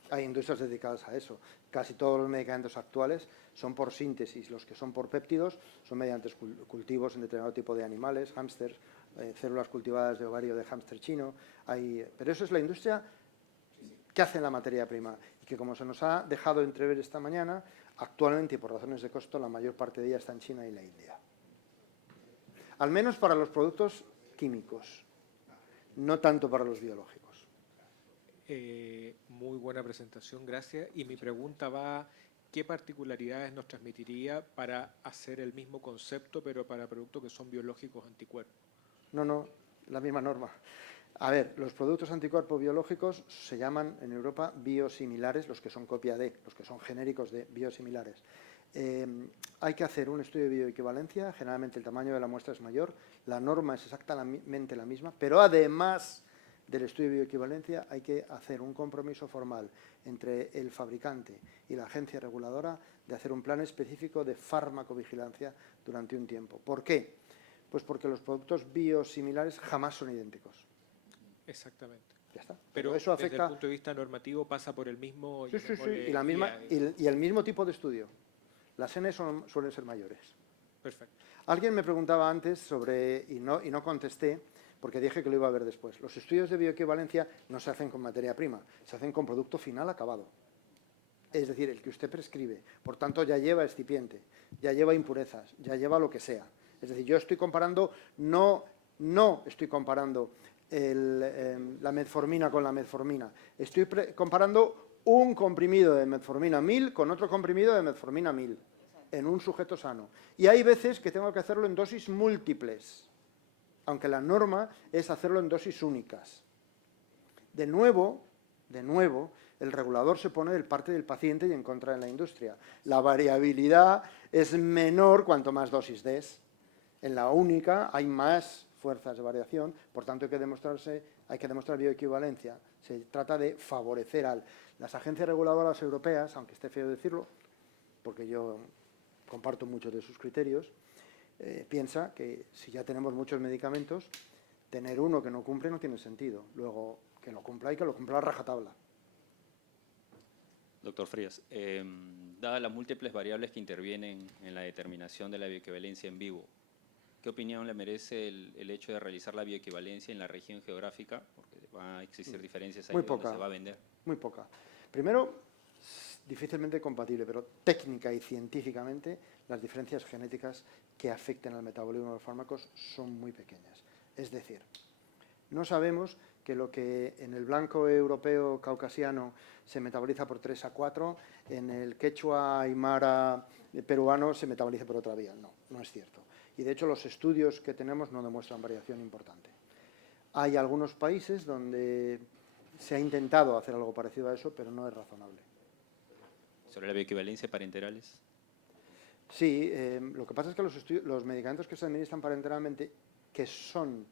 Hay industrias dedicadas a eso. Casi todos los medicamentos actuales son por síntesis. Los que son por péptidos son mediante cultivos en determinado tipo de animales, hámsters, células cultivadas de ovario de hámster chino. Pero eso es la industria que hace la materia prima y que, como se nos ha dejado entrever esta mañana, actualmente y por razones de costo, la mayor parte de ella está en China y la India. Al menos para los productos químicos, no tanto para los biológicos. Muy buena presentación, gracias. Y mi pregunta va, ¿qué particularidades nos transmitiría para hacer el mismo concepto, pero para productos que son biológicos anticuerpos? No, la misma norma. A ver, los productos anticuerpos biológicos se llaman en Europa biosimilares, los que son copia de, los que son genéricos de biosimilares. Hay que hacer un estudio de bioequivalencia, generalmente el tamaño de la muestra es mayor, la norma es exactamente la misma, pero además del estudio de bioequivalencia hay que hacer un compromiso formal entre el fabricante y la agencia reguladora de hacer un plan específico de farmacovigilancia durante un tiempo. ¿Por qué? Pues porque los productos biosimilares jamás son idénticos. Exactamente. Ya está. Pero eso afecta... desde el punto de vista normativo pasa por el mismo... Sí, y el mismo tipo de estudio. Las N suelen ser mayores. Perfecto. Alguien me preguntaba antes sobre, y no contesté, porque dije que lo iba a ver después. Los estudios de bioequivalencia no se hacen con materia prima, se hacen con producto final acabado. Es decir, el que usted prescribe. Por tanto, ya lleva excipiente, ya lleva impurezas, ya lleva lo que sea. Es decir, yo estoy comparando, no estoy comparando la metformina con la metformina. Estoy comparando un comprimido de metformina 1000 con otro comprimido de metformina 1000 en un sujeto sano. Y hay veces que tengo que hacerlo en dosis múltiples, aunque la norma es hacerlo en dosis únicas. De nuevo, El regulador se pone del parte del paciente y en contra de la industria. La variabilidad es menor cuanto más dosis des. En la única hay más fuerzas de variación, por tanto hay que demostrar bioequivalencia. Se trata de favorecer las agencias reguladoras europeas, aunque esté feo decirlo, porque yo comparto muchos de sus criterios, piensa que si ya tenemos muchos medicamentos, tener uno que no cumple no tiene sentido. Luego, que lo cumpla y que lo cumpla a rajatabla. Doctor Frías, dadas las múltiples variables que intervienen en la determinación de la bioequivalencia en vivo, ¿qué opinión le merece el hecho de realizar la bioequivalencia en la región geográfica? Porque va a existir diferencias ahí Muy donde poca. se va a vender. Muy poca. Primero, difícilmente compatible, pero técnica y científicamente las diferencias genéticas que afecten al metabolismo de los fármacos son muy pequeñas. Es decir, no sabemos que lo que en el blanco europeo caucasiano se metaboliza por 3 a 4, en el quechua aymara peruano se metaboliza por otra vía. No, no es cierto. Y de hecho los estudios que tenemos no demuestran variación importante. Hay algunos países donde se ha intentado hacer algo parecido a eso, pero no es razonable. ¿Sobre la bioequivalencia parenterales? Sí, lo que pasa es que los medicamentos que se administran parenteralmente, que son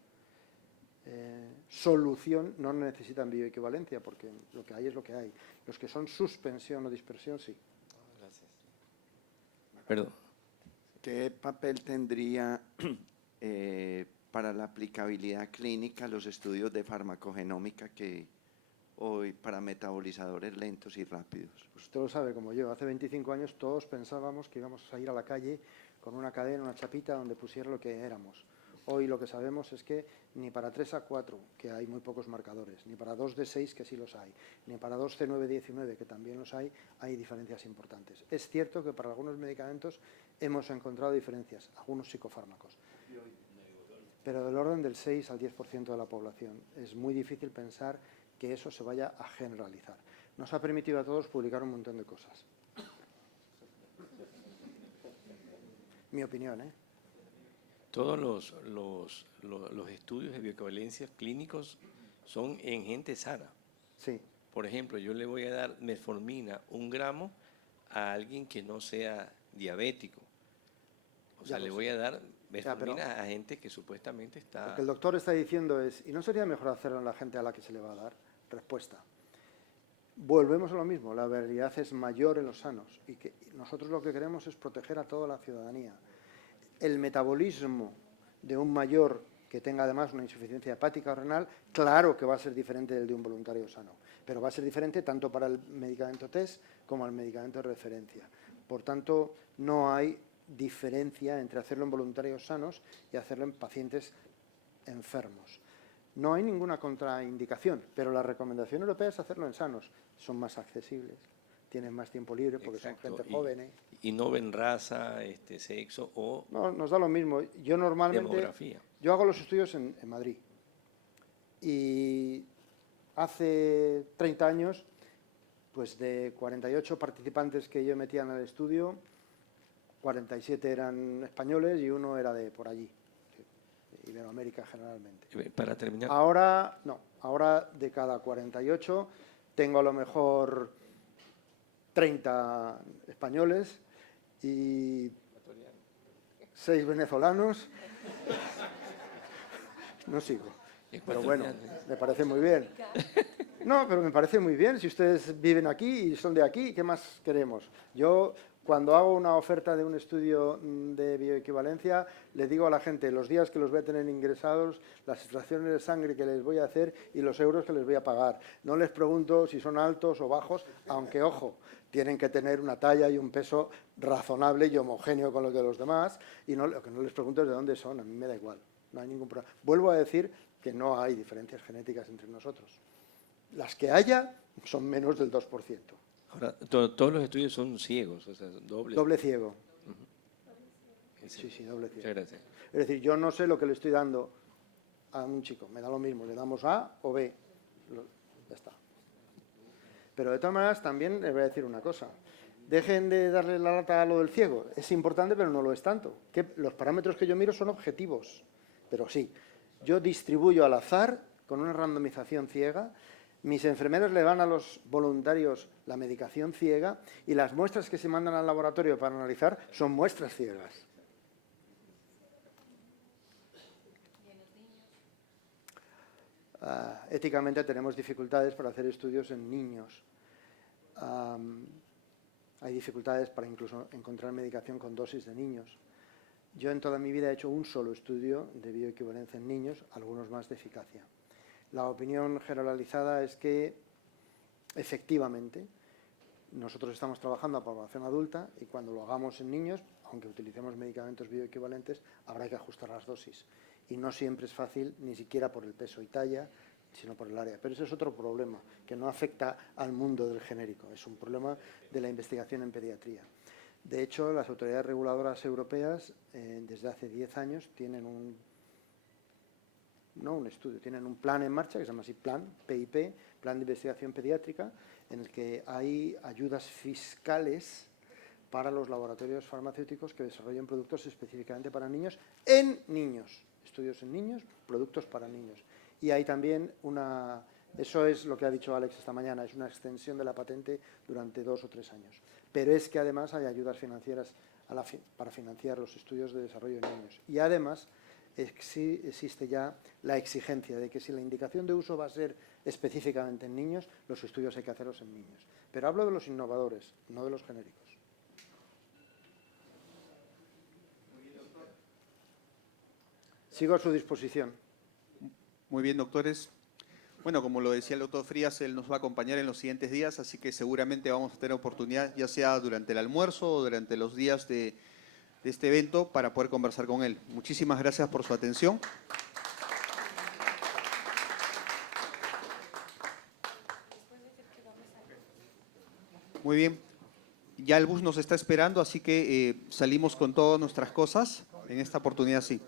solución, no necesitan bioequivalencia, porque lo que hay es lo que hay. Los que son suspensión o dispersión, sí. Gracias. Perdón. ¿Qué papel tendría para la aplicabilidad clínica los estudios de farmacogenómica que hoy para metabolizadores lentos y rápidos? Pues usted lo sabe como yo. Hace 25 años todos pensábamos que íbamos a ir a la calle con una cadena, una chapita donde pusiera lo que éramos. Hoy lo que sabemos es que ni para 3 a 4, que hay muy pocos marcadores, ni para 2 de 6, que sí los hay, ni para 2 C9-19, que también los hay diferencias importantes. Es cierto que para algunos medicamentos hemos encontrado diferencias, algunos psicofármacos, pero del orden del 6 al 10% de la población. Es muy difícil pensar que eso se vaya a generalizar. Nos ha permitido a todos publicar un montón de cosas. Mi opinión, ¿eh? Todos los estudios de bioequivalencia clínicos son en gente sana. Sí. Por ejemplo, yo le voy a dar metformina 1 gramo a alguien que no sea diabético. O sea, le voy a dar metformina a gente que supuestamente está... Lo que el doctor está diciendo es, ¿y no sería mejor hacerlo en la gente a la que se le va a dar? Respuesta. Volvemos a lo mismo, la variabilidad es mayor en los sanos y que nosotros lo que queremos es proteger a toda la ciudadanía. El metabolismo de un mayor que tenga además una insuficiencia hepática o renal, claro que va a ser diferente del de un voluntario sano, pero va a ser diferente tanto para el medicamento test como el medicamento de referencia. Por tanto, no hay diferencia entre hacerlo en voluntarios sanos y hacerlo en pacientes enfermos. No hay ninguna contraindicación, pero la recomendación europea es hacerlo en sanos. Son más accesibles, tienen más tiempo libre porque Exacto, son gente joven. Y no ven raza, sexo o No, nos da lo mismo. Yo normalmente, demografía. yo hago los estudios en Madrid y hace 30 años, pues de 48 participantes que yo metía en el estudio, 47 eran españoles y uno era de por allí, de Iberoamérica generalmente. Para terminar, Ahora, no, ahora de cada 48 tengo a lo mejor 30 españoles y 6 venezolanos. No sigo, pero bueno, me parece muy bien. No, pero me parece muy bien. Si ustedes viven aquí y son de aquí, ¿qué más queremos? Yo, cuando hago una oferta de un estudio de bioequivalencia, le digo a la gente los días que los voy a tener ingresados, las extracciones de sangre que les voy a hacer y los euros que les voy a pagar. No les pregunto si son altos o bajos, aunque, ojo, tienen que tener una talla y un peso razonable y homogéneo con los de los demás, y no, lo que no les pregunto es de dónde son, a mí me da igual, no hay ningún problema. Vuelvo a decir que no hay diferencias genéticas entre nosotros. Las que haya son menos del 2%. ahora, todos los estudios son ciegos, o sea, Doble ciego. Sí, Sí, doble ciego. muchas gracias. Es decir, yo no sé lo que le estoy dando a un chico, me da lo mismo, le damos A o B, ya está. Pero de todas maneras también les voy a decir una cosa, dejen de darle la lata a lo del ciego, es importante pero no lo es tanto. Los parámetros que yo miro son objetivos, pero sí, yo distribuyo al azar, con una randomización ciega, Mis enfermeros le dan a los voluntarios la medicación ciega y las muestras que se mandan al laboratorio para analizar son muestras ciegas. Éticamente tenemos dificultades para hacer estudios en niños. Hay dificultades para incluso encontrar medicación con dosis de niños. Yo en toda mi vida he hecho un solo estudio de bioequivalencia en niños, algunos más de eficacia. La opinión generalizada es que, efectivamente, nosotros estamos trabajando a población adulta y cuando lo hagamos en niños, aunque utilicemos medicamentos bioequivalentes, habrá que ajustar las dosis. Y no siempre es fácil, ni siquiera por el peso y talla, sino por el área. Pero ese es otro problema, que no afecta al mundo del genérico. Es un problema de la investigación en pediatría. De hecho, las autoridades reguladoras europeas, desde hace 10 años, tienen tienen un plan en marcha, que se llama así PIP, Plan de Investigación Pediátrica, en el que hay ayudas fiscales para los laboratorios farmacéuticos que desarrollen productos específicamente para niños, en niños. Estudios en niños, productos para niños. Y hay también eso es lo que ha dicho Alex esta mañana, es una extensión de la patente durante 2 o 3 años. Pero es que además hay ayudas financieras para financiar los estudios de desarrollo en niños. Y además existe ya la exigencia de que si la indicación de uso va a ser específicamente en niños, los estudios hay que hacerlos en niños. Pero hablo de los innovadores, no de los genéricos. Sigo a su disposición. Muy bien, doctores. Bueno, como lo decía el doctor Frías, él nos va a acompañar en los siguientes días, así que seguramente vamos a tener oportunidad, ya sea durante el almuerzo o durante los días de este evento, para poder conversar con él. Muchísimas gracias por su atención. Muy bien. Ya el bus nos está esperando, así que salimos con todas nuestras cosas. En esta oportunidad sí.